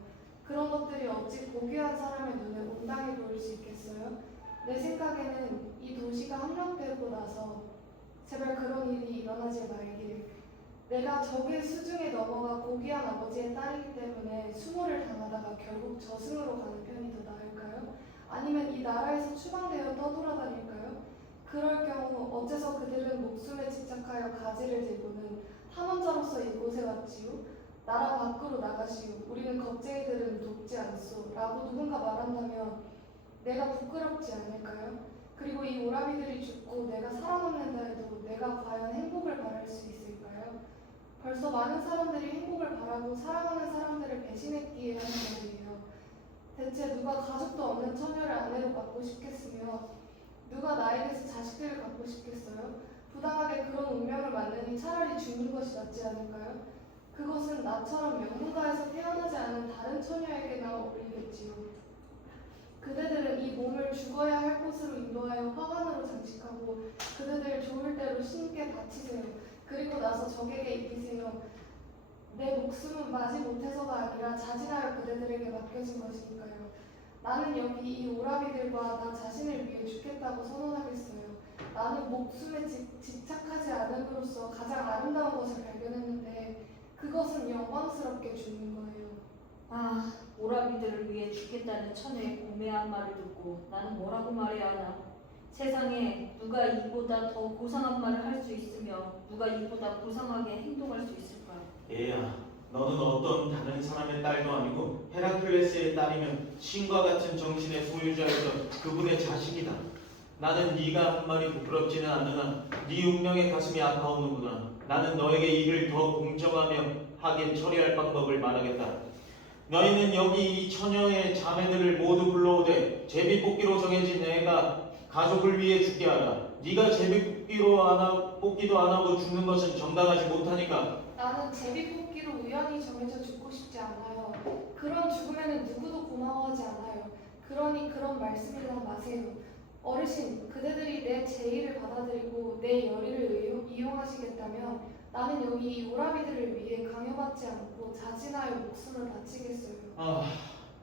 그런 것들이 어찌 고귀한 사람의 눈에 온당해 보일 수 있겠어요? 내 생각에는 이 도시가 함락되고 나서 제발 그런 일이 일어나지 말기를. 내가 적의 수중에 넘어가 고귀한 아버지의 딸이기 때문에 수모를 당하다가 결국 저승으로 가는 편이 더 나을까요? 아니면 이 나라에서 추방되어 떠돌아다닐까요? 그럴 경우 어째서 그들은 목숨에 집착하여 가지를 들고는 탐험자로서 이곳에 왔지요? 나라 밖으로 나가시오. 우리는 겁쟁이들은 돕지 않소. 라고 누군가 말한다면 내가 부끄럽지 않을까요? 그리고 이 오라비들이 죽고 내가 살아남는다 해도 내가 과연 행복을 바랄 수 있을까요? 벌써 많은 사람들이 행복을 바라고 사랑하는 사람들을 배신했기에 하는 말이에요. 대체 누가 가족도 없는 처녀를 아내로 받고 싶겠으며 누가 나에게서 자식들을 갖고 싶겠어요? 부당하게 그런 운명을 맞느니 차라리 죽는 것이 낫지 않을까요? 그것은 나처럼 명문가에서 태어나지 않은 다른 처녀에게나 어울리겠지요. 그대들은 이 몸을 죽어야 할 곳으로 인도하여 화관으로 장식하고 그대들 좋을 대로 신께 바치세요. 그리고 나서 적에게 이기세요. 내 목숨은 마지 못해서가 아니라 자진하여 그대들에게 맡겨진 것이니까요. 나는 여기 이 오라비들과 나 자신을 위해 죽겠다고 선언하겠어요. 나는 목숨에 집착하지 않음으로써 가장 아름다운 것을 발견했는데 그것은 영광스럽게 죽는 거예요. 아, 오라비들을 위해 죽겠다는 처녀의 고매한 말을 듣고 나는 뭐라고 말해야 하나. 세상에 누가 이보다 더 고상한 말을 할 수 있으며 누가 이보다 고상하게 행동할 수 있을까? 얘야, 너는 어떤 다른 사람의 딸도 아니고 헤라클레스의 딸이면 신과 같은 정신의 소유자였던 그분의 자식이다. 나는 네가 한 말이 부끄럽지는 않으나 네 운명의 가슴이 아파오는구나. 나는 너에게 이를 더 공정하며 하긴 처리할 방법을 말하겠다. 너희는 여기 이 처녀의 자매들을 모두 불러오되 제비뽑기로 정해진 애가 가족을 위해 죽게 하라. 네가 제비뽑기도 안 하고 죽는 것은 정당하지 못하니까. 나는 제비뽑기로 우연히 정해져 죽고 싶지 않아요. 그런 죽음에는 누구도 고마워하지 않아요. 그러니 그런 말씀이나 마세요. 어르신, 그대들이 내 제의를 받아들이고 내 열의를 이용하시겠다면 나는 여기 이 오라비들을 위해 강요받지 않고 자진하여 목숨을 바치겠어요.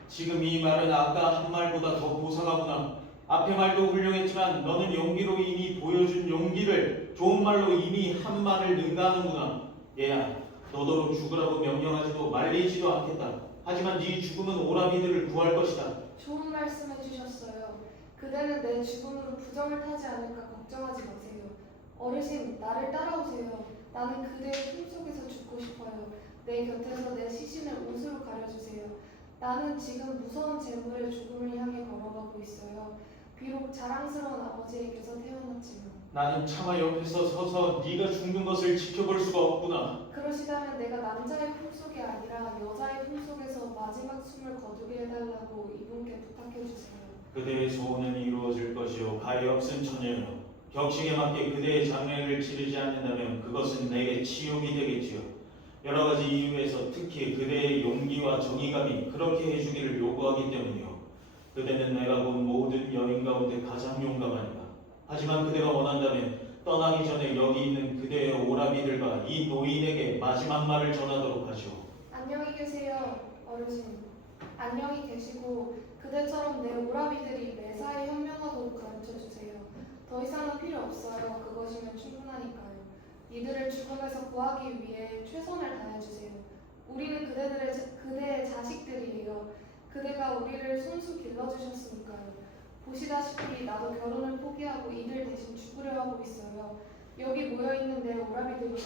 지금 이 말은 아까 한 말보다 더 고상하구나. 앞의 말도 훌륭했지만 너는 용기로 이미 보여준 용기를 좋은 말로 이미 한 말을 능가하는구나. 얘야, 너더러 죽으라고 명령하지도 말리지도 않겠다. 하지만 네 죽음은 오라비들을 구할 것이다. 좋은 말씀 해주셨어요. 그대는 내 죽음으로 부정을 타지 않을까 걱정하지 마세요. 어르신, 나를 따라오세요. 나는 그대의 품속에서 죽고 싶어요. 내 곁에서 내 시신을 옷으로 가려주세요. 나는 지금 무서운 재물의 죽음을 향해 걸어가고 있어요. 비록 자랑스러운 아버지에게서 태어났지만. 나는 차마 옆에서 서서 네가 죽는 것을 지켜볼 수가 없구나. 그러시다면 내가 남자의 품속이 아니라 여자의 품속에서 마지막 숨을 거두게 해달라고 이분께 부탁해주세요. 그대의 소원은 이루어질 것이요 가히 없은 처녀여. 격식에 맞게 그대의 장례를 치르지 않는다면 그것은 내게 치욕이 되겠지요. 여러 가지 이유에서 특히 그대의 용기와 정의감이 그렇게 해주기를 요구하기 때문이요. 그대는 내가 본 모든 여인 가운데 가장 용감하니까. 하지만 그대가 원한다면 떠나기 전에 여기 있는 그대의 오라비들과 이 노인에게 마지막 말을 전하도록 하시오. 안녕히 계세요, 어르신. 안녕히 계시고 그대처럼 내 오라비들이 매사에 현명하도록 가르쳐주세요. 더 이상은 필요 없어요. 그것이면 충분하니까요. 이들을 죽음에서 구하기 위해 최선을 다해주세요. 우리는 그대의 자식들이에요. 그대가 우리를 손수 길러주셨으니까요. 보시다시피 나도 결혼을 포기하고 이들 대신 죽으려 하고 있어요. 여기 모여있는 내 오라비들이여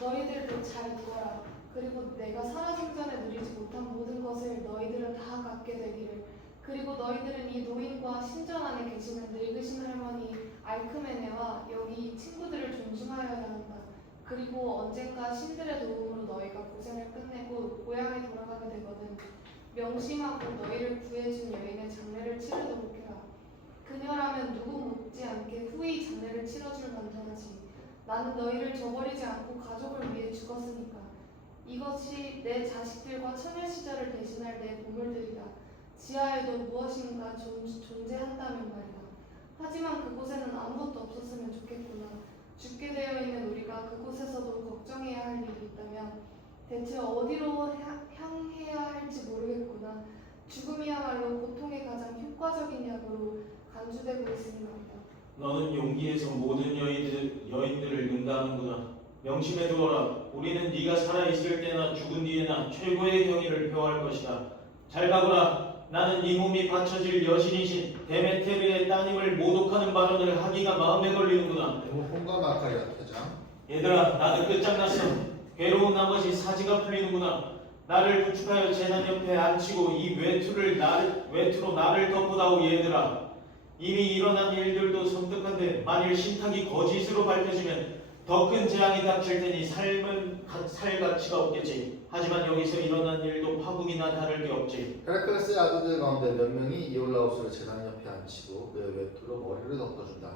너희들도 잘 두어라. 그리고 내가 살아생전에 누리지 못한 모든 것을 너희들은 다 갖게 되기를. 그리고 너희들은 이 노인과 신전 안에 계시는 늙으신 할머니 알크메네와 여기 친구들을 존중하여야 한다. 그리고 언젠가 신들의 도움으로 너희가 고생을 끝내고 고향에 돌아가게 되거든 명심하고 너희를 구해준 여인의 장례를 치르도록 해라. 그녀라면 누구 못지않게 후히 장례를 치러줄 만전하지. 나는 너희를 저버리지 않고 가족을 위해 죽었으니까. 이것이 내 자식들과 처녀 시절을 대신할 내 보물들이다. 지하에도 무엇인가 존재한다면 말이다. 하지만 그곳에는 아무것도 없었으면 좋겠구나. 죽게 되어 있는 우리가 그곳에서도 걱정해야 할 일이 있다면 대체 어디로 향해야 할지 모르겠구나. 죽음이야말로 고통의 가장 효과적인 약으로 간주되고 있으니 말이다. 너는 용기에서 모든 여인들을 능가하는구나. 명심해 두어라. 우리는 네가 살아있을 때나 죽은 뒤에나 최고의 경의를 표할 것이다. 잘 가거라. 나는 네 몸이 바쳐질 여신이신 데메테르의 따님을 모독하는 발언을 하기가 마음에 걸리는구나. 데모폰과 마카리아 대장. 얘들아, 나도 끝장났어. 괴로운 나머지 사지가 풀리는구나. 나를 구축하여 재난 옆에 앉히고 이 외투로 나를 덮어다오. 얘들아, 이미 일어난 일들도 섬뜩한데 만일 신탁이 거짓으로 밝혀지면 더 큰 재앙이 닥칠 테니 살 가치가 없겠지. 하지만 여기서 일어난 일도 파국이나 다를 게 없지. 헤라클레스의 아들들 가운데 몇 명이 이올라우스를 재단 옆에 앉히고 그의 외투로 머리를 덮어준다.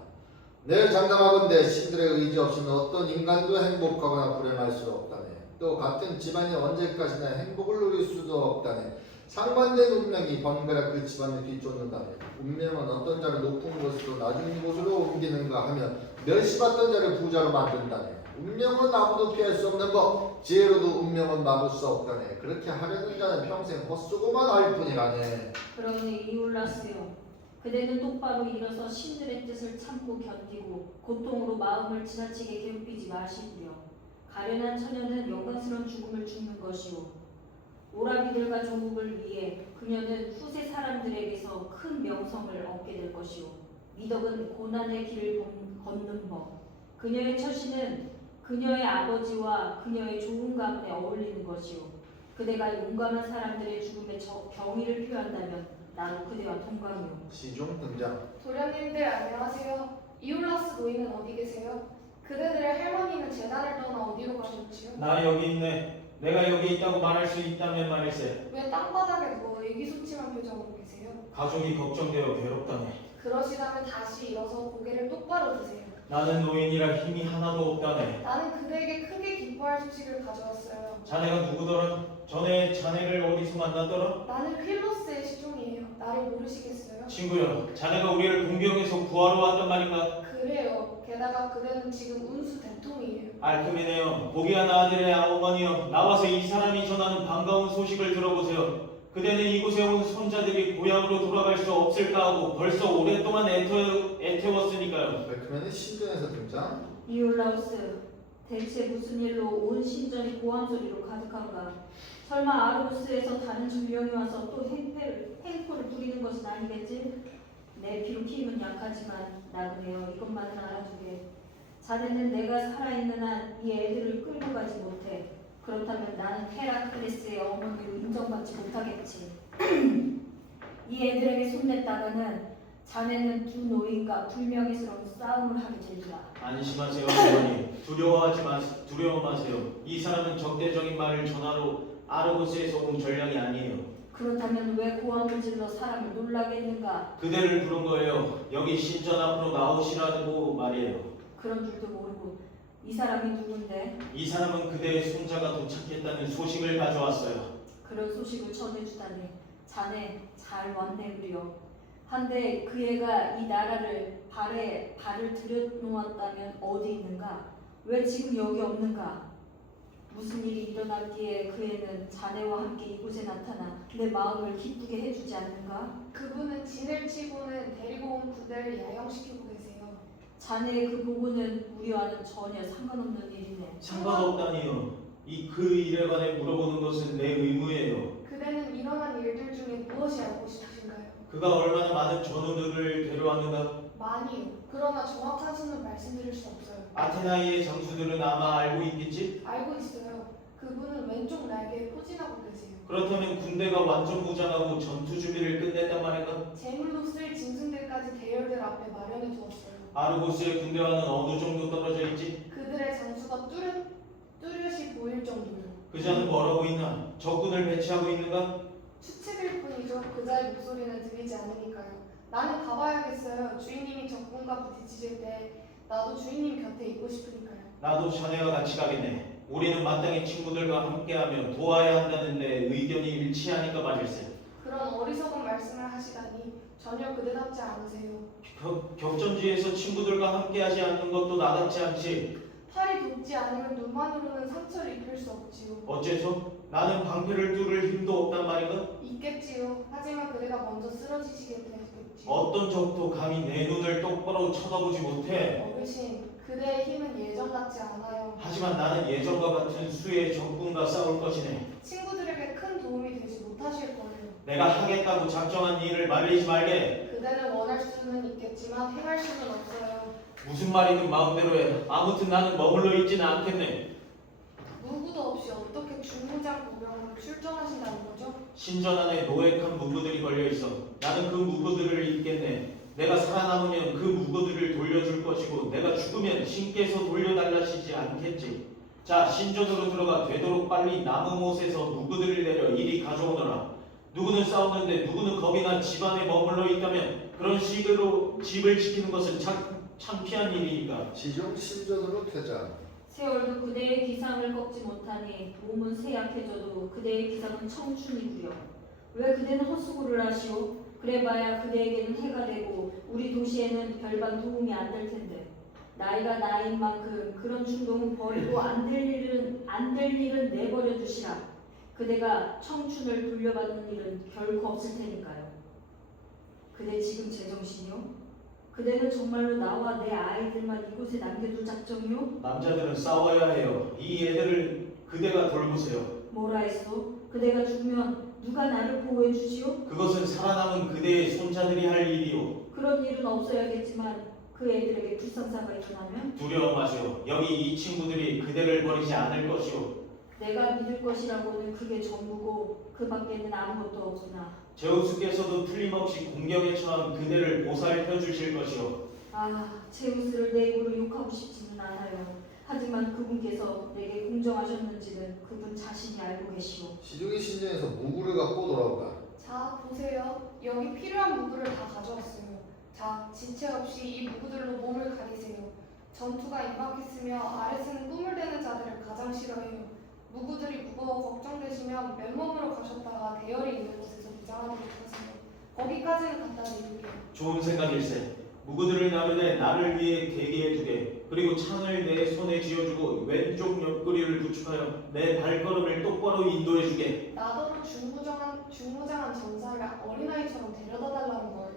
내 장담하건대 신들의 의지 없이는 어떤 인간도 행복하거나 불행할 수 없다네. 또 같은 집안이 언제까지나 행복을 누릴 수도 없다네. 상반된 운명이 번갈아 그 집안을 뒤쫓는다네. 운명은 어떤 자를 높은 곳으로 낮은 곳으로 옮기는가 하면 멸시받던 자를 부자로 만든다네. 운명은 아무도 피할 수 없는 법, 지혜로도 운명은 막을 수 없다네. 그렇게 하려는 자는 평생 헛수고만 할 뿐이라네. 그러니 이올라스여, 그대는 똑바로 일어서 신들의 뜻을 참고 견디고 고통으로 마음을 지나치게 괴롭히지 마시구려. 가련한 처녀는 영광스러운 죽음을 죽는 것이오. 오라비들과 종국을 위해 그녀는 후세 사람들에게서 큰 명성을 얻게 될 것이오. 미덕은 고난의 길을 걷는 법. 그녀의 처신은 그녀의 아버지와 그녀의 좋은 가문에 어울리는 것이오. 그대가 용감한 사람들의 죽음에 경의를 표한다면 나도 그대와 동감이오. 시종 등장. 도련님들 안녕하세요. 이올라스 노인은 어디 계세요? 그대들의 할머니는 재단을 떠나 어디로 가셨지요? 나 여기 있네. 내가 여기 있다고 말할 수 있다면 말일세. 왜 땅바닥에 누워 의기소침한 표정으로 계세요? 가족이 걱정되어 괴롭다네. 그러시다면 다시 일어서 고개를 똑바로 드세요. 나는 노인이라 힘이 하나도 없다네. 나는 그대에게 크게 기뻐할 소식을 가져왔어요. 자네가 누구더라? 전에 자네를 어디서 만났더라? 나는 퀼로스의 시종이에요. 나를 모르시겠어요? 친구야, 자네가 우리를 공경에서 구하러 왔단 말인가? 그래요. 게다가 그대는 지금 운수 대통이에요. 알크미네요. 보기아나 아들의 어머니여, 나와서 이 사람이 전하는 반가운 소식을 들어보세요. 그대는 이곳에 온 손자들이 고향으로 돌아갈 수 없을까 하고 벌써 오랫동안 애태웠으니까요. 백크맨은 신전에서 등장. 이올라우스, 대체 무슨 일로 온 신전이 고함 소리로 가득한가? 설마 아르고스에서 다른 전령이 와서 또 행포를 부리는 것은 아니겠지? 내 비록 힘은 약하지만 나그네여, 이것만은 알아두게. 자네는 내가 살아있는 한 이 애들을 끌고 가지 못해. 그렇다면 나는 헤라클레스의 어머니로 인정받지 못하겠지. 이 애들에게 손댔다가는 자네는 두 노인과 불명예스러운 싸움을 하게 되리라. 안심하세요, 어머니. 두려워 마세요. 이 사람은 적대적인 말을 전하러 아르고스에서 온 전령이 아니에요. 그렇다면 왜 고함을 질러 사람을 놀라게 했는가? 그대를 부른 거예요. 여기 신전 앞으로 나오시라고 말이에요. 그런 줄도 모르고 이 사람이 누군데? 이 사람은 그대의 손자가 도착했다는 소식을 가져왔어요. 그런 소식을 전해주다니 자네 잘 왔네 그려. 한데 그 애가 이 나라를 발을 들여놓았다면 어디 있는가? 왜 지금 여기 없는가? 무슨 일이 일어났기에 그 애는 자네와 함께 이곳에 나타나 내 마음을 기쁘게 해주지 않는가? 그분은 진을 치고는 데리고 온 군대를 야영시키고 계세요. 자네의 그 보고는 우리와는 전혀 상관없는 일이네. 상관없다니요. 그 일에 관해 물어보는 것은 내 의무예요. 그대는 일어난 일들 중에 무엇이 알고 싶으신가요? 그가 얼마나 많은 전우들을 데려왔는가? 많이요. 그러나 정확한 수는 말씀드릴 수 없어요. 아테나이의 장수들은 아마 알고 있겠지? 알고 있어요. 그분은 왼쪽 날개에 포진하고 계세요. 그렇다면 군대가 완전 무장하고 전투 준비를 끝냈단 말인가? 제물로 쓸 짐승들까지 대열들 앞에 마련해 두었어요. 아르고스의 군대와는 어느 정도 떨어져 있지? 그들의 장수가 뚜렷이 보일 정도요. 그자는 뭐라고 있나? 적군을 배치하고 있는가? 추측일 뿐이죠. 그자의 목소리는 들리지 않으니까요. 나는 가봐야겠어요. 주인님이 적군과 부딪히실 때 나도 주인님 곁에 있고 싶으니까요. 나도 자네와 같이 가겠네. 우리는 마땅히 친구들과 함께하며 도와야 한다는데 의견이 일치하니까 말일세. 그런 어리석은 말씀을 하시다니 전혀 그대답지 않으세요. 격전지에서 친구들과 함께하지 않는 것도 나답지 않지. 팔이 돋지 않으면 눈만으로는 상처를 입힐 수 없지요. 어째서? 나는 방패를 뚫을 힘도 없단 말인가? 있겠지요. 하지만 그대가 먼저 쓰러지시게 되겠지요. 어떤 적도 감히 내 눈을 똑바로 쳐다보지 못해. 어르신, 그대의 힘은 예전 같지 않아요. 하지만 나는 예전과 같은 수의 적군과 싸울 것이네. 친구들에게 큰 도움이 되지 못하실 거예요. 내가 하겠다고 작정한 일을 말리지 말게. 그대는 원할 수는 있겠지만 행할 수는 없어요. 무슨 말이든 마음대로 해. 아무튼 나는 머물러 있지는 않겠네. 누구도 없이 어떻게 중무장 보병으로 출전하신다는 거죠? 신전 안에 노획한 무구들이 걸려 있어. 나는 그 무구들을 잇겠네. 내가 살아남으면 그 무구들을 돌려줄 것이고 내가 죽으면 신께서 돌려달라시지 않겠지. 자, 신전으로 들어가 되도록 빨리 나무 못에서 무구들을 내려 이리 가져오너라. 누구는 싸우는데 누구는 겁이나 집 안에 머물러 있다면 그런 식으로 집을 지키는 것은 창피한 일이니까. 시종 신전으로 퇴장. 세월도 그대의 기상을 꺾지 못하니 몸은 쇠약해져도 그대의 기상은 청춘이구려. 왜 그대는 헛수고를 하시오? 그래봐야 그대에게는 해가 되고 우리 도시에는 별반 도움이 안 될 텐데. 나이가 나인 만큼 그런 충동은 버리고 안 될 일은 내버려 두시라. 그대가 청춘을 돌려받는 일은 결코 없을 테니까요. 그대 지금 제정신이요? 그대는 정말로 나와 내 아이들만 이곳에 남겨둘 작정이요? 남자들은 싸워야 해요. 이 애들을 그대가 돌보세요. 뭐라 했소? 그대가 죽으면 누가 나를 보호해 주시오? 그것은 살아남은 그대의 손자들이 할 일이요. 그런 일은 없어야겠지만 그 애들에게 불상사가 일어나면 두려워 마시오. 여기 이 친구들이 그대를 버리지 않을 것이오. 내가 믿을 것이라고는 그게 전부고 그 밖에는 아무것도 없구나. 제우스께서도 틀림없이 공격에 처한 그대를 보살펴 주실 것이오. 아, 제우스를 내 입으로 욕하고 싶지는 않아요. 하지만 그분께서 내게 공정하셨는지는 그분 자신이 알고 계시오. 시종이 신전에서 무구를 갖고 돌아온다. 자, 보세요. 여기 필요한 무구를 다 가져왔어요. 자, 지체 없이 이 무구들로 몸을 가리세요. 전투가 임박했으며 아레스는 꿈을 대는 자들을 가장 싫어해요. 무구들이 무거워 걱정되시면 맨몸으로 가셨다가 대열이 있는 곳에서 무장하도록 하세요. 거기까지는 갖다 드릴게요. 좋은 생각일세. 무구들을 나르되 나를 위해 대기해 두게. 그리고 창을 내 손에 쥐어주고 왼쪽 옆구리를 부축하여 내 발걸음을 똑바로 인도해 주게. 나더러 중무장한 전사를 어린아이처럼 데려다 달라는 거예요?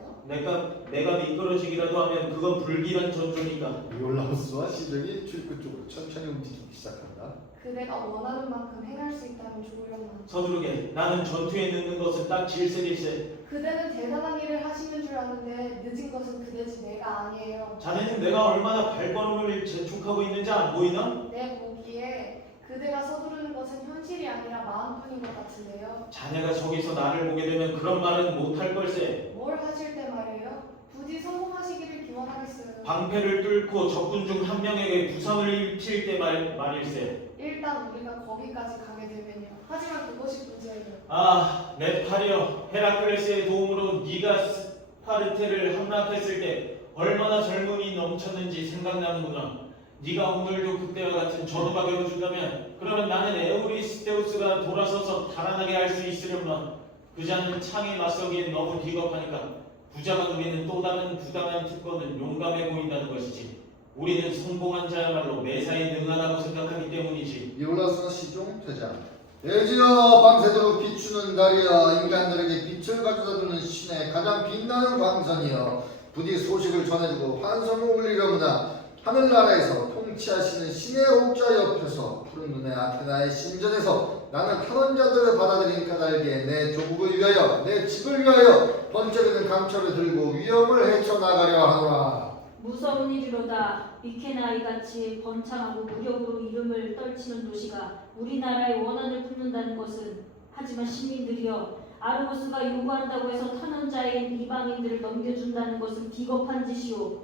내가 미끄러지기라도 하면 그건 불길한 전조니까. 이올라우스와 시종이 출구 쪽으로 천천히 움직이기 시작한다. 그대가 원하는 만큼 행할 수 있다면 좋으련만. 서두르게. 나는 전투에 늦는 것은 딱 질색일세. 그대는 대단한 일을 하시는 줄 아는데 늦은 것은 그대지 내가 아니에요. 자네는 내가 얼마나 발걸음을 재촉하고 있는지 안 보이나? 내 보기에 그대가 서두르는 것은 현실이 아니라 마음뿐인 것 같은데요. 자네가 저기서 나를 보게 되면 그런 말은 못할 걸세. 뭘 하실 때 말이에요? 부디 성공하시기를 기원하겠어요. 방패를 뚫고 적군 중 한 명에게 부상을 입힐 때 말일세. 일단 우리가 거기까지 가게 되면요. 하지만 그것이 문제예요. 아, 내 팔이여. 헤라클레스의 도움으로 네가 스파르테를 함락했을 때 얼마나 젊음이 넘쳤는지 생각나는구나. 네가 오늘도 그때와 같은 전우가 되어준다면 그러면 나는 에우리스테우스가 돌아서서 달아나게 할 수 있으련만. 그자는 창에 맞서기엔 너무 비겁하니까 부자가 누리는 또 다른 부당한 특권은 용감해 보인다는 것이지. 우리는 성공한 자야말로 매사에 능하다고 생각하기 때문이지. 이올라우스와 시종 퇴장. 대지여 밤새도록 비추는 달이여 인간들에게 빛을 가져다주는 신의 가장 빛나는 광선이여 부디 소식을 전해주고 환성을 올리려무나. 하늘나라에서 통치하시는 신의 옥좌 옆에서 푸른 눈의 아테나의 신전에서 나는 탄원자들을 받아들인 까닭에 내 조국을 위하여 내 집을 위하여 번쩍이는 강철을 들고 위험을 헤쳐나가려 하노라. 무서운 일이로다. 미케나이 같이 번창하고 무력으로 이름을 떨치는 도시가 우리나라의 원한을 품는다는 것은, 하지만 시민들이여, 아르고스가 요구한다고 해서 탄원자인 이방인들을 넘겨준다는 것은 비겁한 짓이오.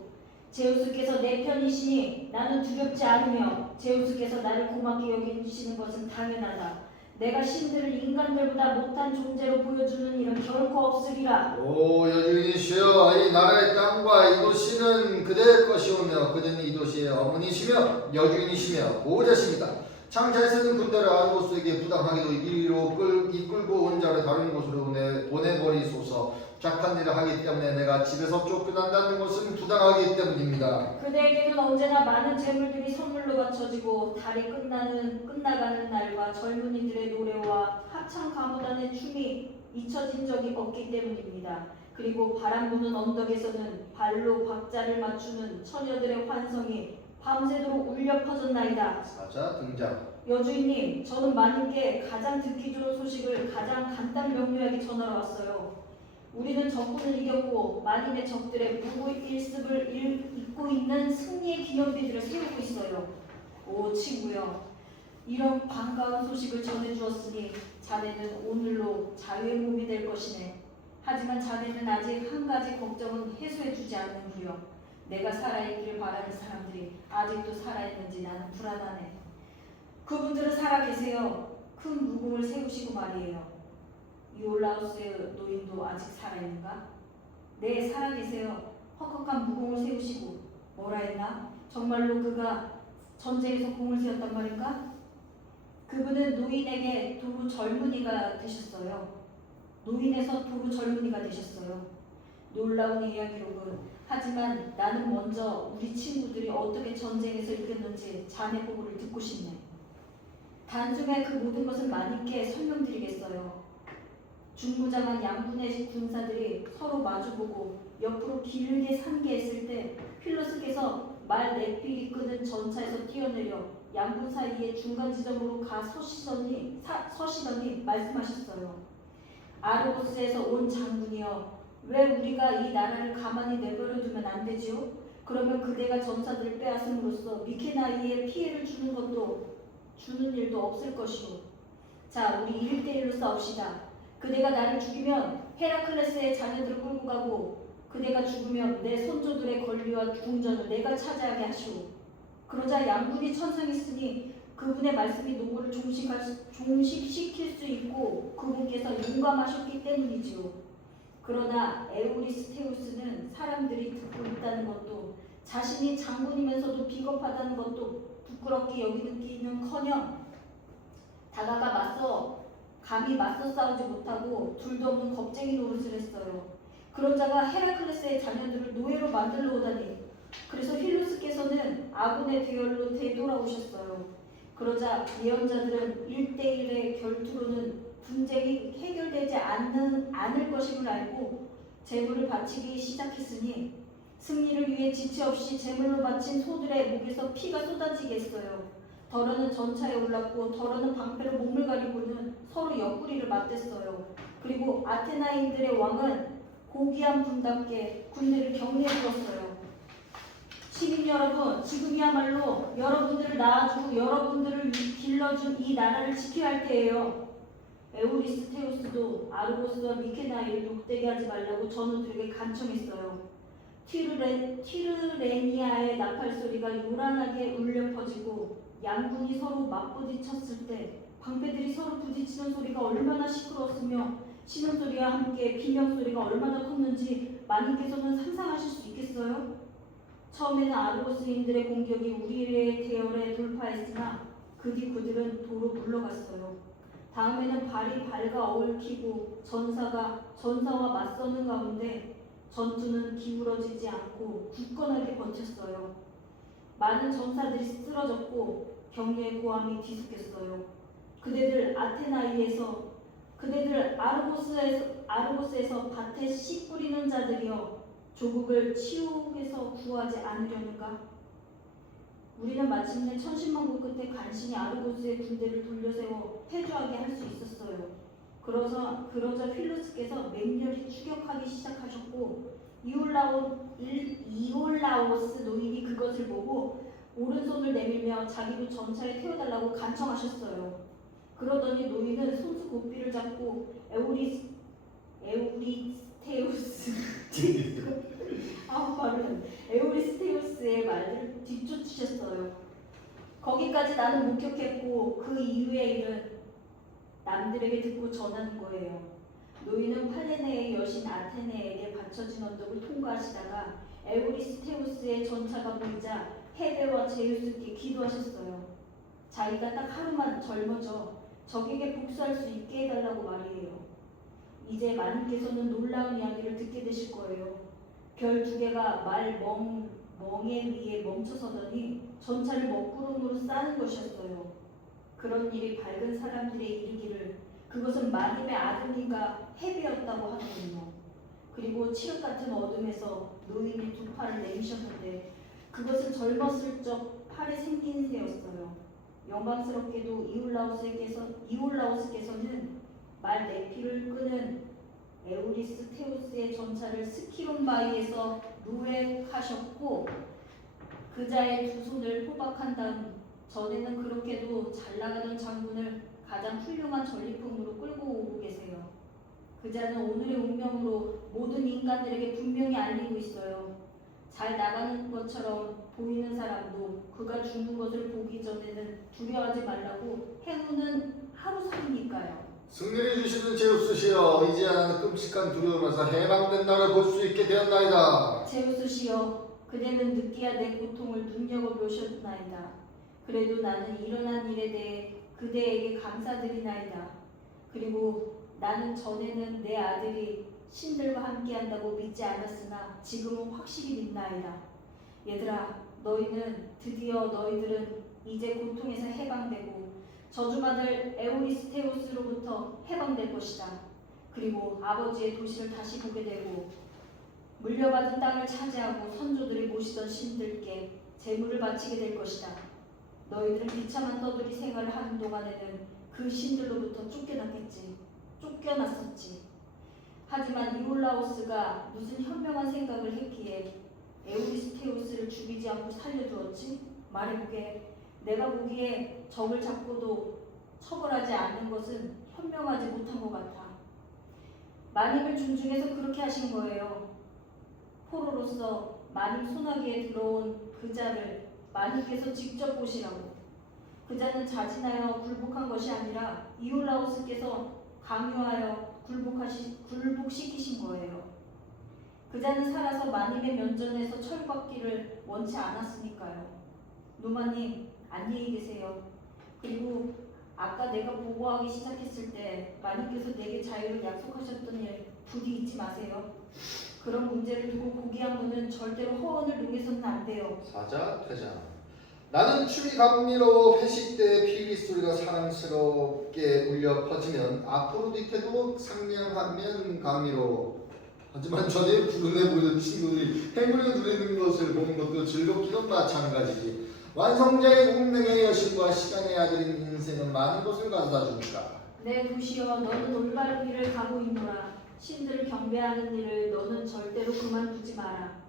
제우스께서 내 편이시니 나는 두렵지 않으며 제우스께서 나를 고맙게 여기시는 것은 당연하다. 내가 신들을 인간들보다 못한 존재로 보여주는 일은 결코 없으리라. 오 여주인이시여, 이 나라의 땅과 이 도시는 그대의 것이오며 그대는 이 도시의 어머니시며 여주인이시며 보호자십니다. 창자에서는 군대를 아르고스에게 부당하게도 이리로 이끌고 온 자를 다른 곳으로 보내버리소서. 착한 일을 하기 때문에 내가 집에서 쫓겨난다는 것은 부당하기 때문입니다. 그대에게는 언제나 많은 재물들이 선물로 바쳐지고 달이 끝나가는 날과 젊은이들의 노래와 합창 가무단의 춤이 잊혀진 적이 없기 때문입니다. 그리고 바람 부는 언덕에서는 발로 박자를 맞추는 처녀들의 환성이 밤새도록 울려 퍼졌나이다. 사자 등장. 여주인님, 저는 마님께 가장 듣기 좋은 소식을 가장 간단 명료하게 전하러 왔어요. 우리는 적군을 이겼고 마님의 적들의 무고일습을 잇고 있는 승리의 기념비들을 세우고 있어요. 오 친구여, 이런 반가운 소식을 전해주었으니 자네는 오늘로 자유의 몸이 될 것이네. 하지만 자네는 아직 한 가지 걱정은 해소해주지 않는구려. 내가 살아있기를 바라는 사람들이 아직도 살아있는지 나는 불안하네. 그분들은 살아계세요. 큰 무공을 세우시고 말이에요. 이올라우스의 노인도 아직 살아있는가? 네, 살아계세요. 헉헉한 무공을 세우시고. 뭐라 했나? 정말로 그가 전쟁에서 공을 세웠단 말인가? 그분은 노인에게 도로 젊은이가 되셨어요. 노인에서 도로 젊은이가 되셨어요. 놀라운 이야기로군. 하지만 나는 먼저 우리 친구들이 어떻게 전쟁에서 이겼는지 자네 보고를 듣고 싶네. 단숨에 그 모든 것을 마님께 설명드리겠어요. 중무장한 양군의 군사들이 서로 마주보고 옆으로 길게 산계했을 때 필로스께서 말 넷필이 끄는 전차에서 뛰어내려 양군 사이의 중간 지점으로 가 서시더니 말씀하셨어요. 아르고스에서 온 장군이여, 왜 우리가 이 나라를 가만히 내버려 두면 안 되지요? 그러면 그대가 전사들을 빼앗음으로써 미케나이에 피해를 주는 일도 없을 것이오. 자, 우리 1대1로 싸웁시다. 그대가 나를 죽이면 헤라클레스의 자녀들을 끌고 가고, 그대가 죽으면 내 손조들의 권리와 궁전을 내가 차지하게 하시오. 그러자 양군이 천상했으니 그분의 말씀이 노고를 종식시킬 수 있고 그분께서 용감하셨기 때문이지요. 그러나 에우리스테우스는 사람들이 듣고 있다는 것도, 자신이 장군이면서도 비겁하다는 것도 부끄럽게 여기기는커녕 감히 맞서 싸우지 못하고 둘도 없는 겁쟁이 노릇을 했어요. 그런 자가 헤라클레스의 자녀들을 노예로 만들러 오다니. 그래서 힐루스께서는 아군의 대열로 되돌아오셨어요. 그러자 예언자들은 1대1의 결투로는 분쟁이 해결되지 않을 것임을 알고 제물을 바치기 시작했으니 승리를 위해 지체 없이 제물로 바친 소들의 목에서 피가 쏟아지게 했어요. 더러는 전차에 올랐고 더러는 방패로 몸을 가리고는 서로 옆구리를 맞댔어요. 그리고 아테나인들의 왕은 고귀한 분답게 군대를 격려해 주었어요. 시민 여러분, 지금이야말로 여러분들을 낳아주고 여러분들을 길러준 이 나라를 지켜야 할 때예요. 에우리스테우스도 아르고스와 미케나이를 욕되게 하지 말라고 전우들에게 간청했어요. 티르레니아의 나팔 소리가 요란하게 울려 퍼지고 양군이 서로 맞부딪혔을 때 방패들이 서로 부딪히는 소리가 얼마나 시끄러웠으며 신음소리와 함께 비명소리가 얼마나 컸는지 마님께서는 상상하실 수 있겠어요? 처음에는 아르고스인들의 공격이 우리의 대열에 돌파했으나 그 뒤 그들은 도로 물러갔어요. 다음에는 발이 발과 얽히고 전사와 맞서는 가운데 전투는 기울어지지 않고 굳건하게 버텼어요. 많은 전사들이 쓰러졌고 경리의 고함이 뒤섞였어요. 그대들 아르고스에서 밭에 씨 뿌리는 자들이여, 조국을 치욕에서 구하지 않으려는가? 우리는 마침내 천신만고 끝에 간신히 아르고스의 군대를 돌려세워 패주하게 할 수 있었어요. 그러자 필로스께서 맹렬히 추격하기 시작하셨고 이올라오스 노인이 그것을 보고 오른손을 내밀며 자기도 전차에 태워달라고 간청하셨어요. 그러더니 노인은 손수 고삐를 잡고 에우리스테우스의 말을 뒤쫓으셨어요. 거기까지 나는 목격했고 그 이후의 일은 남들에게 듣고 전하는 거예요. 노인은 팔레네의 여신 아테네에게 바쳐진 언덕을 통과하시다가 에우리스테우스의 전차가 보이자 헤베와 제우스께 기도하셨어요. 자기가 딱 하루만 젊어져 적에게 복수할 수 있게 해달라고 말이에요. 이제 마님께서는 놀라운 이야기를 듣게 되실 거예요. 별 2개가 멍에 위에 멈춰서더니 전차를 먹구름으로 싸는 것이었어요. 그런 일이 밝은 사람들의 이르기를 그것은 마님의 아들인가 헤비였다고 하더군요. 그리고 칠흑 같은 어둠에서 노인이 2 팔을 내미셨는데 그것은 젊었을 적 팔에 생긴 새였어요. 영광스럽게도 이올라우스께서는 말 내피를 끄는 에우리스테우스의 전차를 스키론 바위에서 노획하셨고 그자의 2 손을 포박한 다음 전에는 그렇게도 잘 나가던 장군을 가장 훌륭한 전리품으로 끌고 오고 계세요. 그자는 오늘의 운명으로 모든 인간들에게 분명히 알리고 있어요. 잘 나가는 것처럼 보이는 사람도 그가 죽는 것을 보기 전에는 두려워하지 말라고 행운은 하루살이니까요. 승리를 주시는 제우스시여, 이제야 나는 끔찍한 두려움에서 해방된 나를 볼 수 있게 되었나이다. 제우스시여, 그대는 느끼야 내 고통을 눈여겨보셨나이다. 그래도 나는 일어난 일에 대해 그대에게 감사드리나이다. 그리고 나는 전에는 내 아들이 신들과 함께한다고 믿지 않았으나 지금은 확실히 믿나이다. 얘들아, 너희들은 이제 고통에서 해방되고 저주받을 에우리스테우스로부터 해방될 것이다. 그리고 아버지의 도시를 다시 보게 되고 물려받은 땅을 차지하고 선조들이 모시던 신들께 제물을 바치게 될 것이다. 너희들은 비참한 떠돌이 생활을 하는 동안에는 그 신들로부터 쫓겨났었지. 하지만 이올라우스가 무슨 현명한 생각을 했기에 에우리스테우스를 죽이지 않고 살려두었지? 말해보게. 내가 보기에 적을 잡고도 처벌하지 않는 것은 현명하지 못한 것 같아. 마님을 존중해서 그렇게 하신 거예요. 포로로서 마님 소나기에 들어온 그자를 마님께서 직접 보시라고. 그자는 자진하여 굴복한 것이 아니라 이올라우스께서 강요하여 굴복시키신 거예요. 그자는 살아서 마님의 면전에서 철받기를 원치 않았으니까요. 노마님, 안녕히 계세요. 그리고 아까 내가 보고하기 시작했을 때 마님께서 내게 자유를 약속하셨던 일 부디 잊지 마세요. 그런 문제를 두고 고귀한 분은 절대로 허언을 능해서는 안 돼요. 사자, 퇴자. 나는 춤이 감미로워 회식 때 피리 소리가 사랑스럽게 울려 퍼지면 아프로디테도 상냥하면 감미로워. 하지만 전에 불운해 보이던 친구들이 행운을 누리는 것을 보는 것도 즐겁기는 마찬가지지. 완성자의 운명의 여신과 시간의 아들인 인생은 많은 것을 가져다 주니까. 내 도시여, 너는 올바른 길을 가고 있노라. 신들을 경배하는 일을 너는 절대로 그만두지 마라.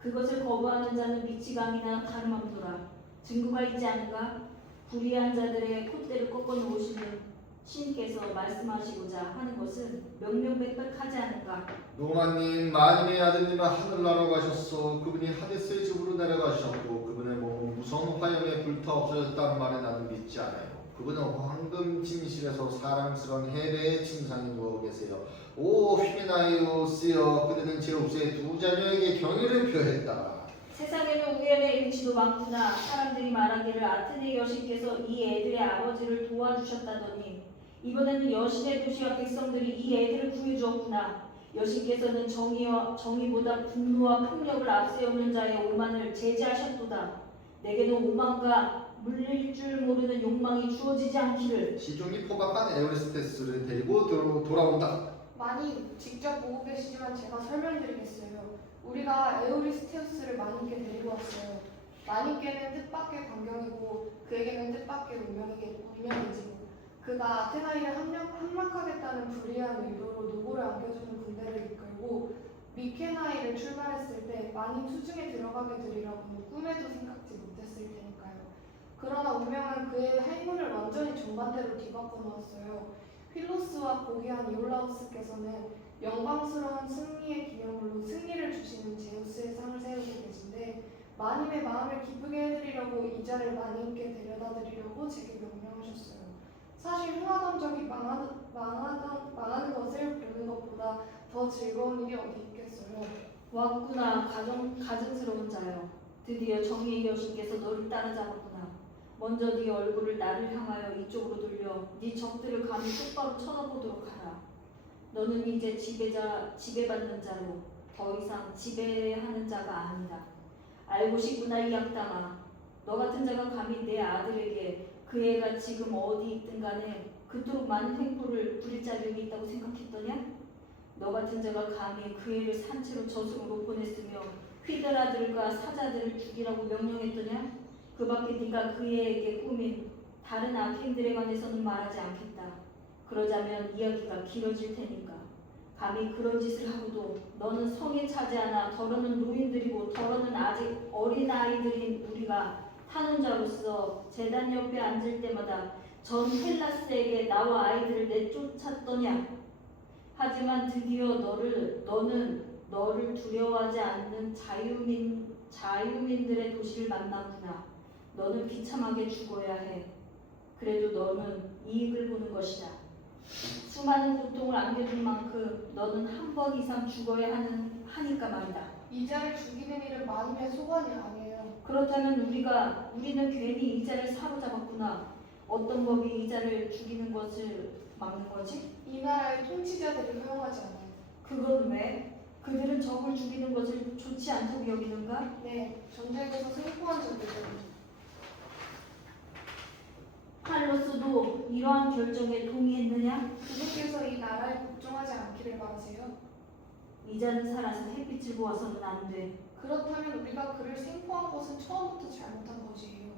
그것을 거부하는 자는 미치감이나 다름없노라. 증거가 있지 않은가? 불의한 자들의 콧대를 꺾어 놓으시는 신께서 말씀하시고자 하는 것은 명명백백하지 않은가? 노마님, 마님의 아들님은 하늘나라로 가셨어. 그분이 하데스의 집으로 내려가셨고 그분의 몸은 무서운 화염에 불타 없어졌다는 말에 나는 믿지 않아요. 그분은 황금 진실에서 사랑스러운 헤베의 침상에 누워 계세요. 오 히메나이오스여, 그대는 제우스의 2 자녀에게 경의를 표했다. 세상에는 우연의 일치도 많구나. 사람들이 말하기를 아테네 여신께서 이 애들의 아버지를 도와주셨다더니 이번에는 여신의 도시와 백성들이 이 애들을 구해주었구나. 여신께서는 정의보다 분노와 폭력을 앞세우는 자의 오만을 제지하셨도다. 내게는 오만과 물릴 줄 모르는 욕망이 주어지지 않기를. 시종이 포박한 에오리스테스를 데리고 돌아온다. 많이 직접 보고 계시지만 제가 설명드리겠어요. 우리가 에우리스테우스를 마님께 데리고 왔어요. 마님께는 뜻밖의 광경이고 그에게는 뜻밖의 운명이지요. 그가 아테나이를 함락하겠다는 불의한 의도로 노고를 안겨주는 군대를 이끌고 미케나이를 출발했을 때 마님 수중에 들어가게 되리라고는 꿈에도 생각지 못했을 테니까요. 그러나 운명은 그의 행운을 완전히 정반대로 뒤바꿔 놓았어요. 휠로스와 고귀한 이올라우스께서는 영광스러운 승리의 기념으로 승리를 주시는 제우스의 상을 세우고 계신데 마님의 마음을 기쁘게 해드리려고 이자를 마님께 데려다 드리려고 제게 명령하셨어요. 사실 흥하던 적이 망하는 것을 보는 것보다 더 즐거운 일이 어디 있겠어요. 왔구나 가증스러운 자여. 드디어 정의의 여신께서 너를 따라잡았구나. 먼저 네 얼굴을 나를 향하여 이쪽으로 돌려 네 적들을 감히 똑바로 쳐다보도록 하라. 너는 이제 지배받는 자로 더 이상 지배하는 자가 아니다. 알고 싶구나 이 양담아. 너 같은 자가 감히 내 아들에게 그 애가 지금 어디 있든 간에 그토록 많은 횡포를 부릴 자격이 있다고 생각했더냐? 너 같은 자가 감히 그 애를 산채로 저승으로 보냈으며 휘드라들과 사자들을 죽이라고 명령했더냐? 그 밖에 네가 그 애에게 꾸민 다른 악행들에 관해서는 말하지 않겠다. 그러자면 이야기가 길어질 테니까. 감히 그런 짓을 하고도 너는 성에 차지 않아 더러는 노인들이고 더러는 아직 어린 아이들인 우리가 탄원자로서 제단 옆에 앉을 때마다 전 헬라스에게 나와 아이들을 내쫓았더냐? 하지만 드디어 너는 너를 두려워하지 않는 자유민들의 도시를 만났구나. 너는 비참하게 죽어야 해. 그래도 너는 이익을 보는 것이다. 수많은 고통을 안겨준 만큼 너는 한 번 이상 죽어야 하니까 말이다. 이자를 죽이는 일은 마님의 소관이 아니에요. 그렇다면 우리는 괜히 이자를 사로잡았구나. 어떤 법이 이자를 죽이는 것을 막는 거지? 이 나라의 통치자들이 허용하지 않아요. 그건 왜? 그들은 적을 죽이는 것을 좋지 않다고 여기는가? 네, 전쟁에서 승포한 자들은 칼로스도 이러한 결정에 동의했느냐? 그분께서 이 나라에 복종하지 않기를 바라세요. 이자는 살아서 햇빛을 보아서는 안 돼. 그렇다면 우리가 그를 생포한 것은 처음부터 잘못한 것이에요.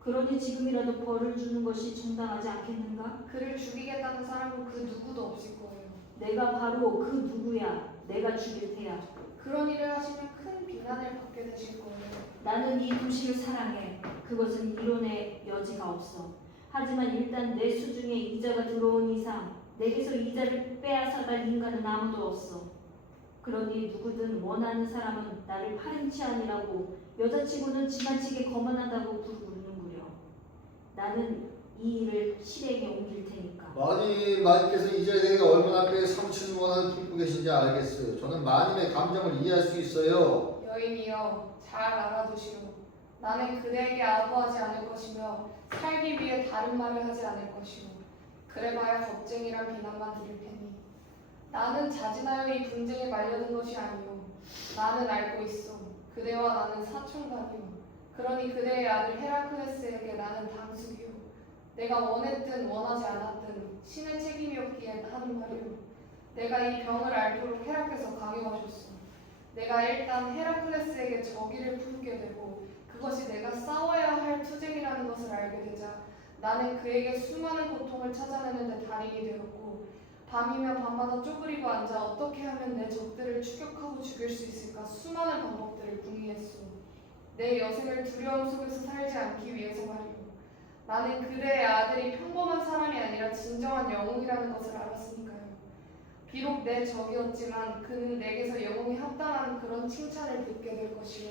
그러니 지금이라도 벌을 주는 것이 정당하지 않겠는가? 그를 죽이겠다는 사람은 그 누구도 없을 거예요. 내가 바로 그 누구야. 내가 죽일 테야. 그런 일을 하시면 큰 비난을 받게 되실 거예요. 나는 이 도시를 사랑해. 그것은 이론의 여지가 없어. 하지만 일단 내 수중에 이자가 들어온 이상 내게서 이자를 빼앗아갈 인간은 아무도 없어. 그러니 누구든 원하는 사람은 나를 파렴치 아니라고 여자치고는 지나치게 거만하다고 부르는구려. 나는 이 일을 실행에 옮길 테니까. 마님께서 이자에게 얼마나 꽤 삼치는 원한을 품고 계신지 알겠어요. 저는 마님의 감정을 이해할 수 있어요. 여인이여, 잘 알아두시오. 나는 그대에게 아부하지 않을 것이며 살기 위해 다른 말을 하지 않을 것이오. 그래봐야 겁쟁이란 비난만 들을 테니. 나는 자진하여 이 분쟁에 말려든 것이 아니오. 나는 알고 있어. 그대와 나는 사촌간이오. 그러니 그대의 아들 헤라클레스에게 나는 당숙이오. 내가 원했든 원하지 않았든 신의 책임이었기에 하는 말이오. 내가 이 병을 앓도록 헤라께서 강요하셨어. 내가 일단 헤라클레스에게 저기를 품게 되고 그것이 내가 싸워야 할 투쟁이라는 것을 알게 되자 나는 그에게 수많은 고통을 찾아내는데 달인이 되었고 밤이며 밤마다 쪼그리고 앉아 어떻게 하면 내 적들을 추격하고 죽일 수 있을까 수많은 방법들을 궁리했소. 내 여생을 두려움 속에서 살지 않기 위해서 말이오. 나는 그대의 아들이 평범한 사람이 아니라 진정한 영웅이라는 것을 알았으니까요. 비록 내 적이었지만 그는 내게서 영웅이 합당한 그런 칭찬을 듣게 될 것이오.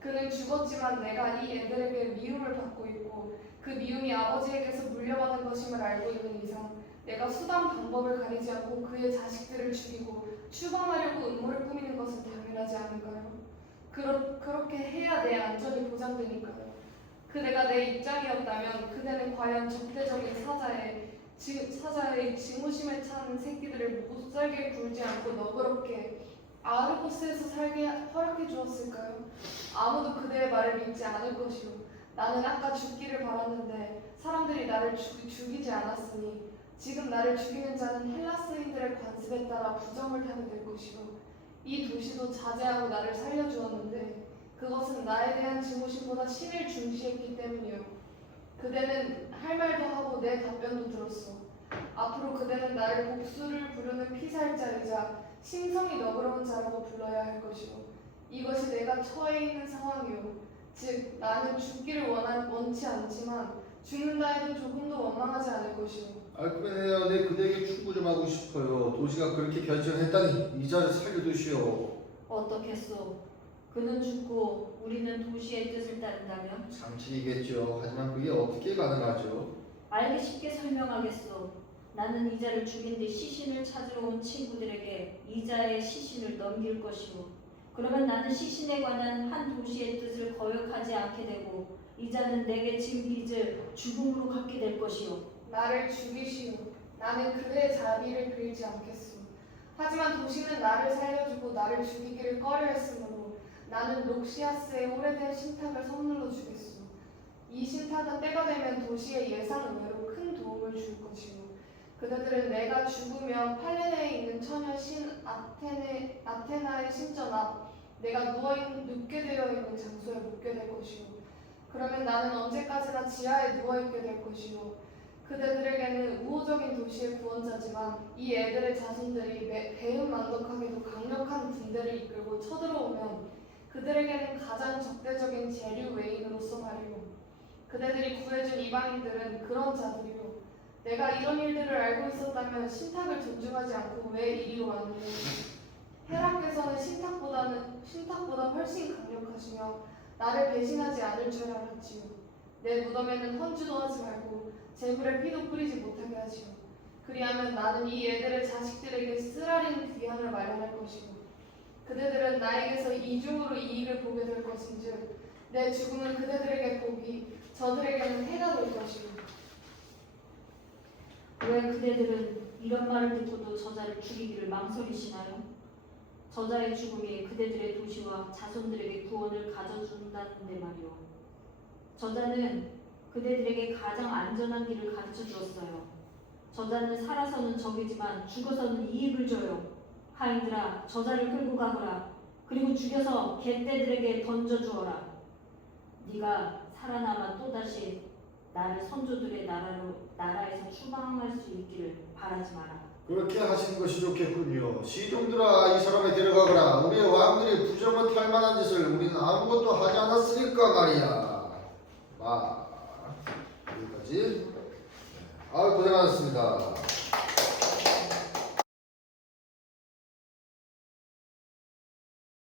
그는 죽었지만 내가 이 애들에게 미움을 받고 있고 그 미움이 아버지에게서 물려받은 것임을 알고 있는 이상 내가 수단 방법을 가리지 않고 그의 자식들을 죽이고 추방하려고 음모를 꾸미는 것은 당연하지 않은가요? 그렇게 해야 내 안전이 보장되니까요. 그대가 내 입장이었다면 그대는 과연 적대적인 사자의 증오심에 찬 새끼들을 못살게 굴지 않고 너그럽게 아르고스에서 살게 허락해 주었을까요? 아무도 그대의 말을 믿지 않을 것이오. 나는 아까 죽기를 바랐는데 사람들이 나를 죽이지 않았으니 지금 나를 죽이는 자는 헬라스인들의 관습에 따라 부정을 타게 될 것이오. 이 도시도 자제하고 나를 살려주었는데 그것은 나에 대한 증오심보다 신을 중시했기 때문이요. 그대는 할 말도 하고 내 답변도 들었어. 앞으로 그대는 나를 복수를 부르는 피살자이자 심성이 너그러운 자라고 불러야 할 것이오. 이것이 내가 처해 있는 상황이오. 즉 나는 죽기를 원치 않지만 죽는다 해도 조금도 원망하지 않을 것이오. 알크메네야, 내 그대에게 충고 좀 하고 싶어요. 도시가 그렇게 결정했다니 이자를 살려두시오. 어떻겠소? 그는 죽고 우리는 도시의 뜻을 따른다면? 상식이겠죠. 하지만 그게 어떻게 가능하죠? 알기 쉽게 설명하겠소. 나는 이자를 죽인 뒤 시신을 찾으러 온 친구들에게 이자의 시신을 넘길 것이오. 그러면 나는 시신에 관한 한 도시의 뜻을 거역하지 않게 되고 이자는 내게 진 빚을 죽음으로 갚게 될 것이오. 나를 죽이시오. 나는 그대의 자비를 빌지 않겠소. 하지만 도시는 나를 살려주고 나를 죽이기를 꺼려했으므로 나는 록시아스의 오래된 신탁을 선물로 주겠소. 이 신탁은 때가 되면 도시의 예상 외로 큰 도움을 줄 것이오. 그대들은 내가 죽으면 팔레네에 있는 처녀 신 아테나의 신전 앞 내가 눕게 되어 있는 장소에 묻게 될 것이오. 그러면 나는 언제까지나 지하에 누워있게 될 것이오. 그대들에게는 우호적인 도시의 구원자지만 이 애들의 자손들이 배은만덕하게도 강력한 군대를 이끌고 쳐들어오면 그들에게는 가장 적대적인 재류 외인으로서 말이오. 그대들이 구해준 이방인들은 그런 자들이오. 내가 이런 일들을 알고 있었다면 신탁을 존중하지 않고 왜 이리로 왔느냐. 헤라께서는 신탁보다 훨씬 강력하시며 나를 배신하지 않을 줄 알았지요. 내 무덤에는 헌주도 하지 말고 재물에 피도 뿌리지 못하게 하시오. 그리하면 나는 이 애들의 자식들에게 쓰라린 귀환을 마련할 것이고 그대들은 나에게서 이중으로 이익을 보게 될 것인즉 내 죽음은 그대들에게 복이 저들에게는 해가 될 것이오. 왜 그대들은 이런 말을 듣고도 저자를 죽이기를 망설이시나요? 저자의 죽음이 그대들의 도시와 자손들에게 구원을 가져준다는데 말이오. 저자는 그대들에게 가장 안전한 길을 가르쳐 주었어요. 저자는 살아서는 적이지만 죽어서는 이익을 줘요. 하인들아, 저자를 끌고 가거라. 그리고 죽여서 개떼들에게 던져주어라. 네가 살아남아 또다시 나를 선조들의 나라에서 추방할 수 있기를 바라지 마라. 그렇게 하시는 것이 좋겠군요. 시종들아, 이 사람을 데려가거라. 우리의 왕들이 부정을 탈 만한 짓을 우리는 아무것도 하지 않았으니까 말이야. 여기까지. 고생하셨습니다.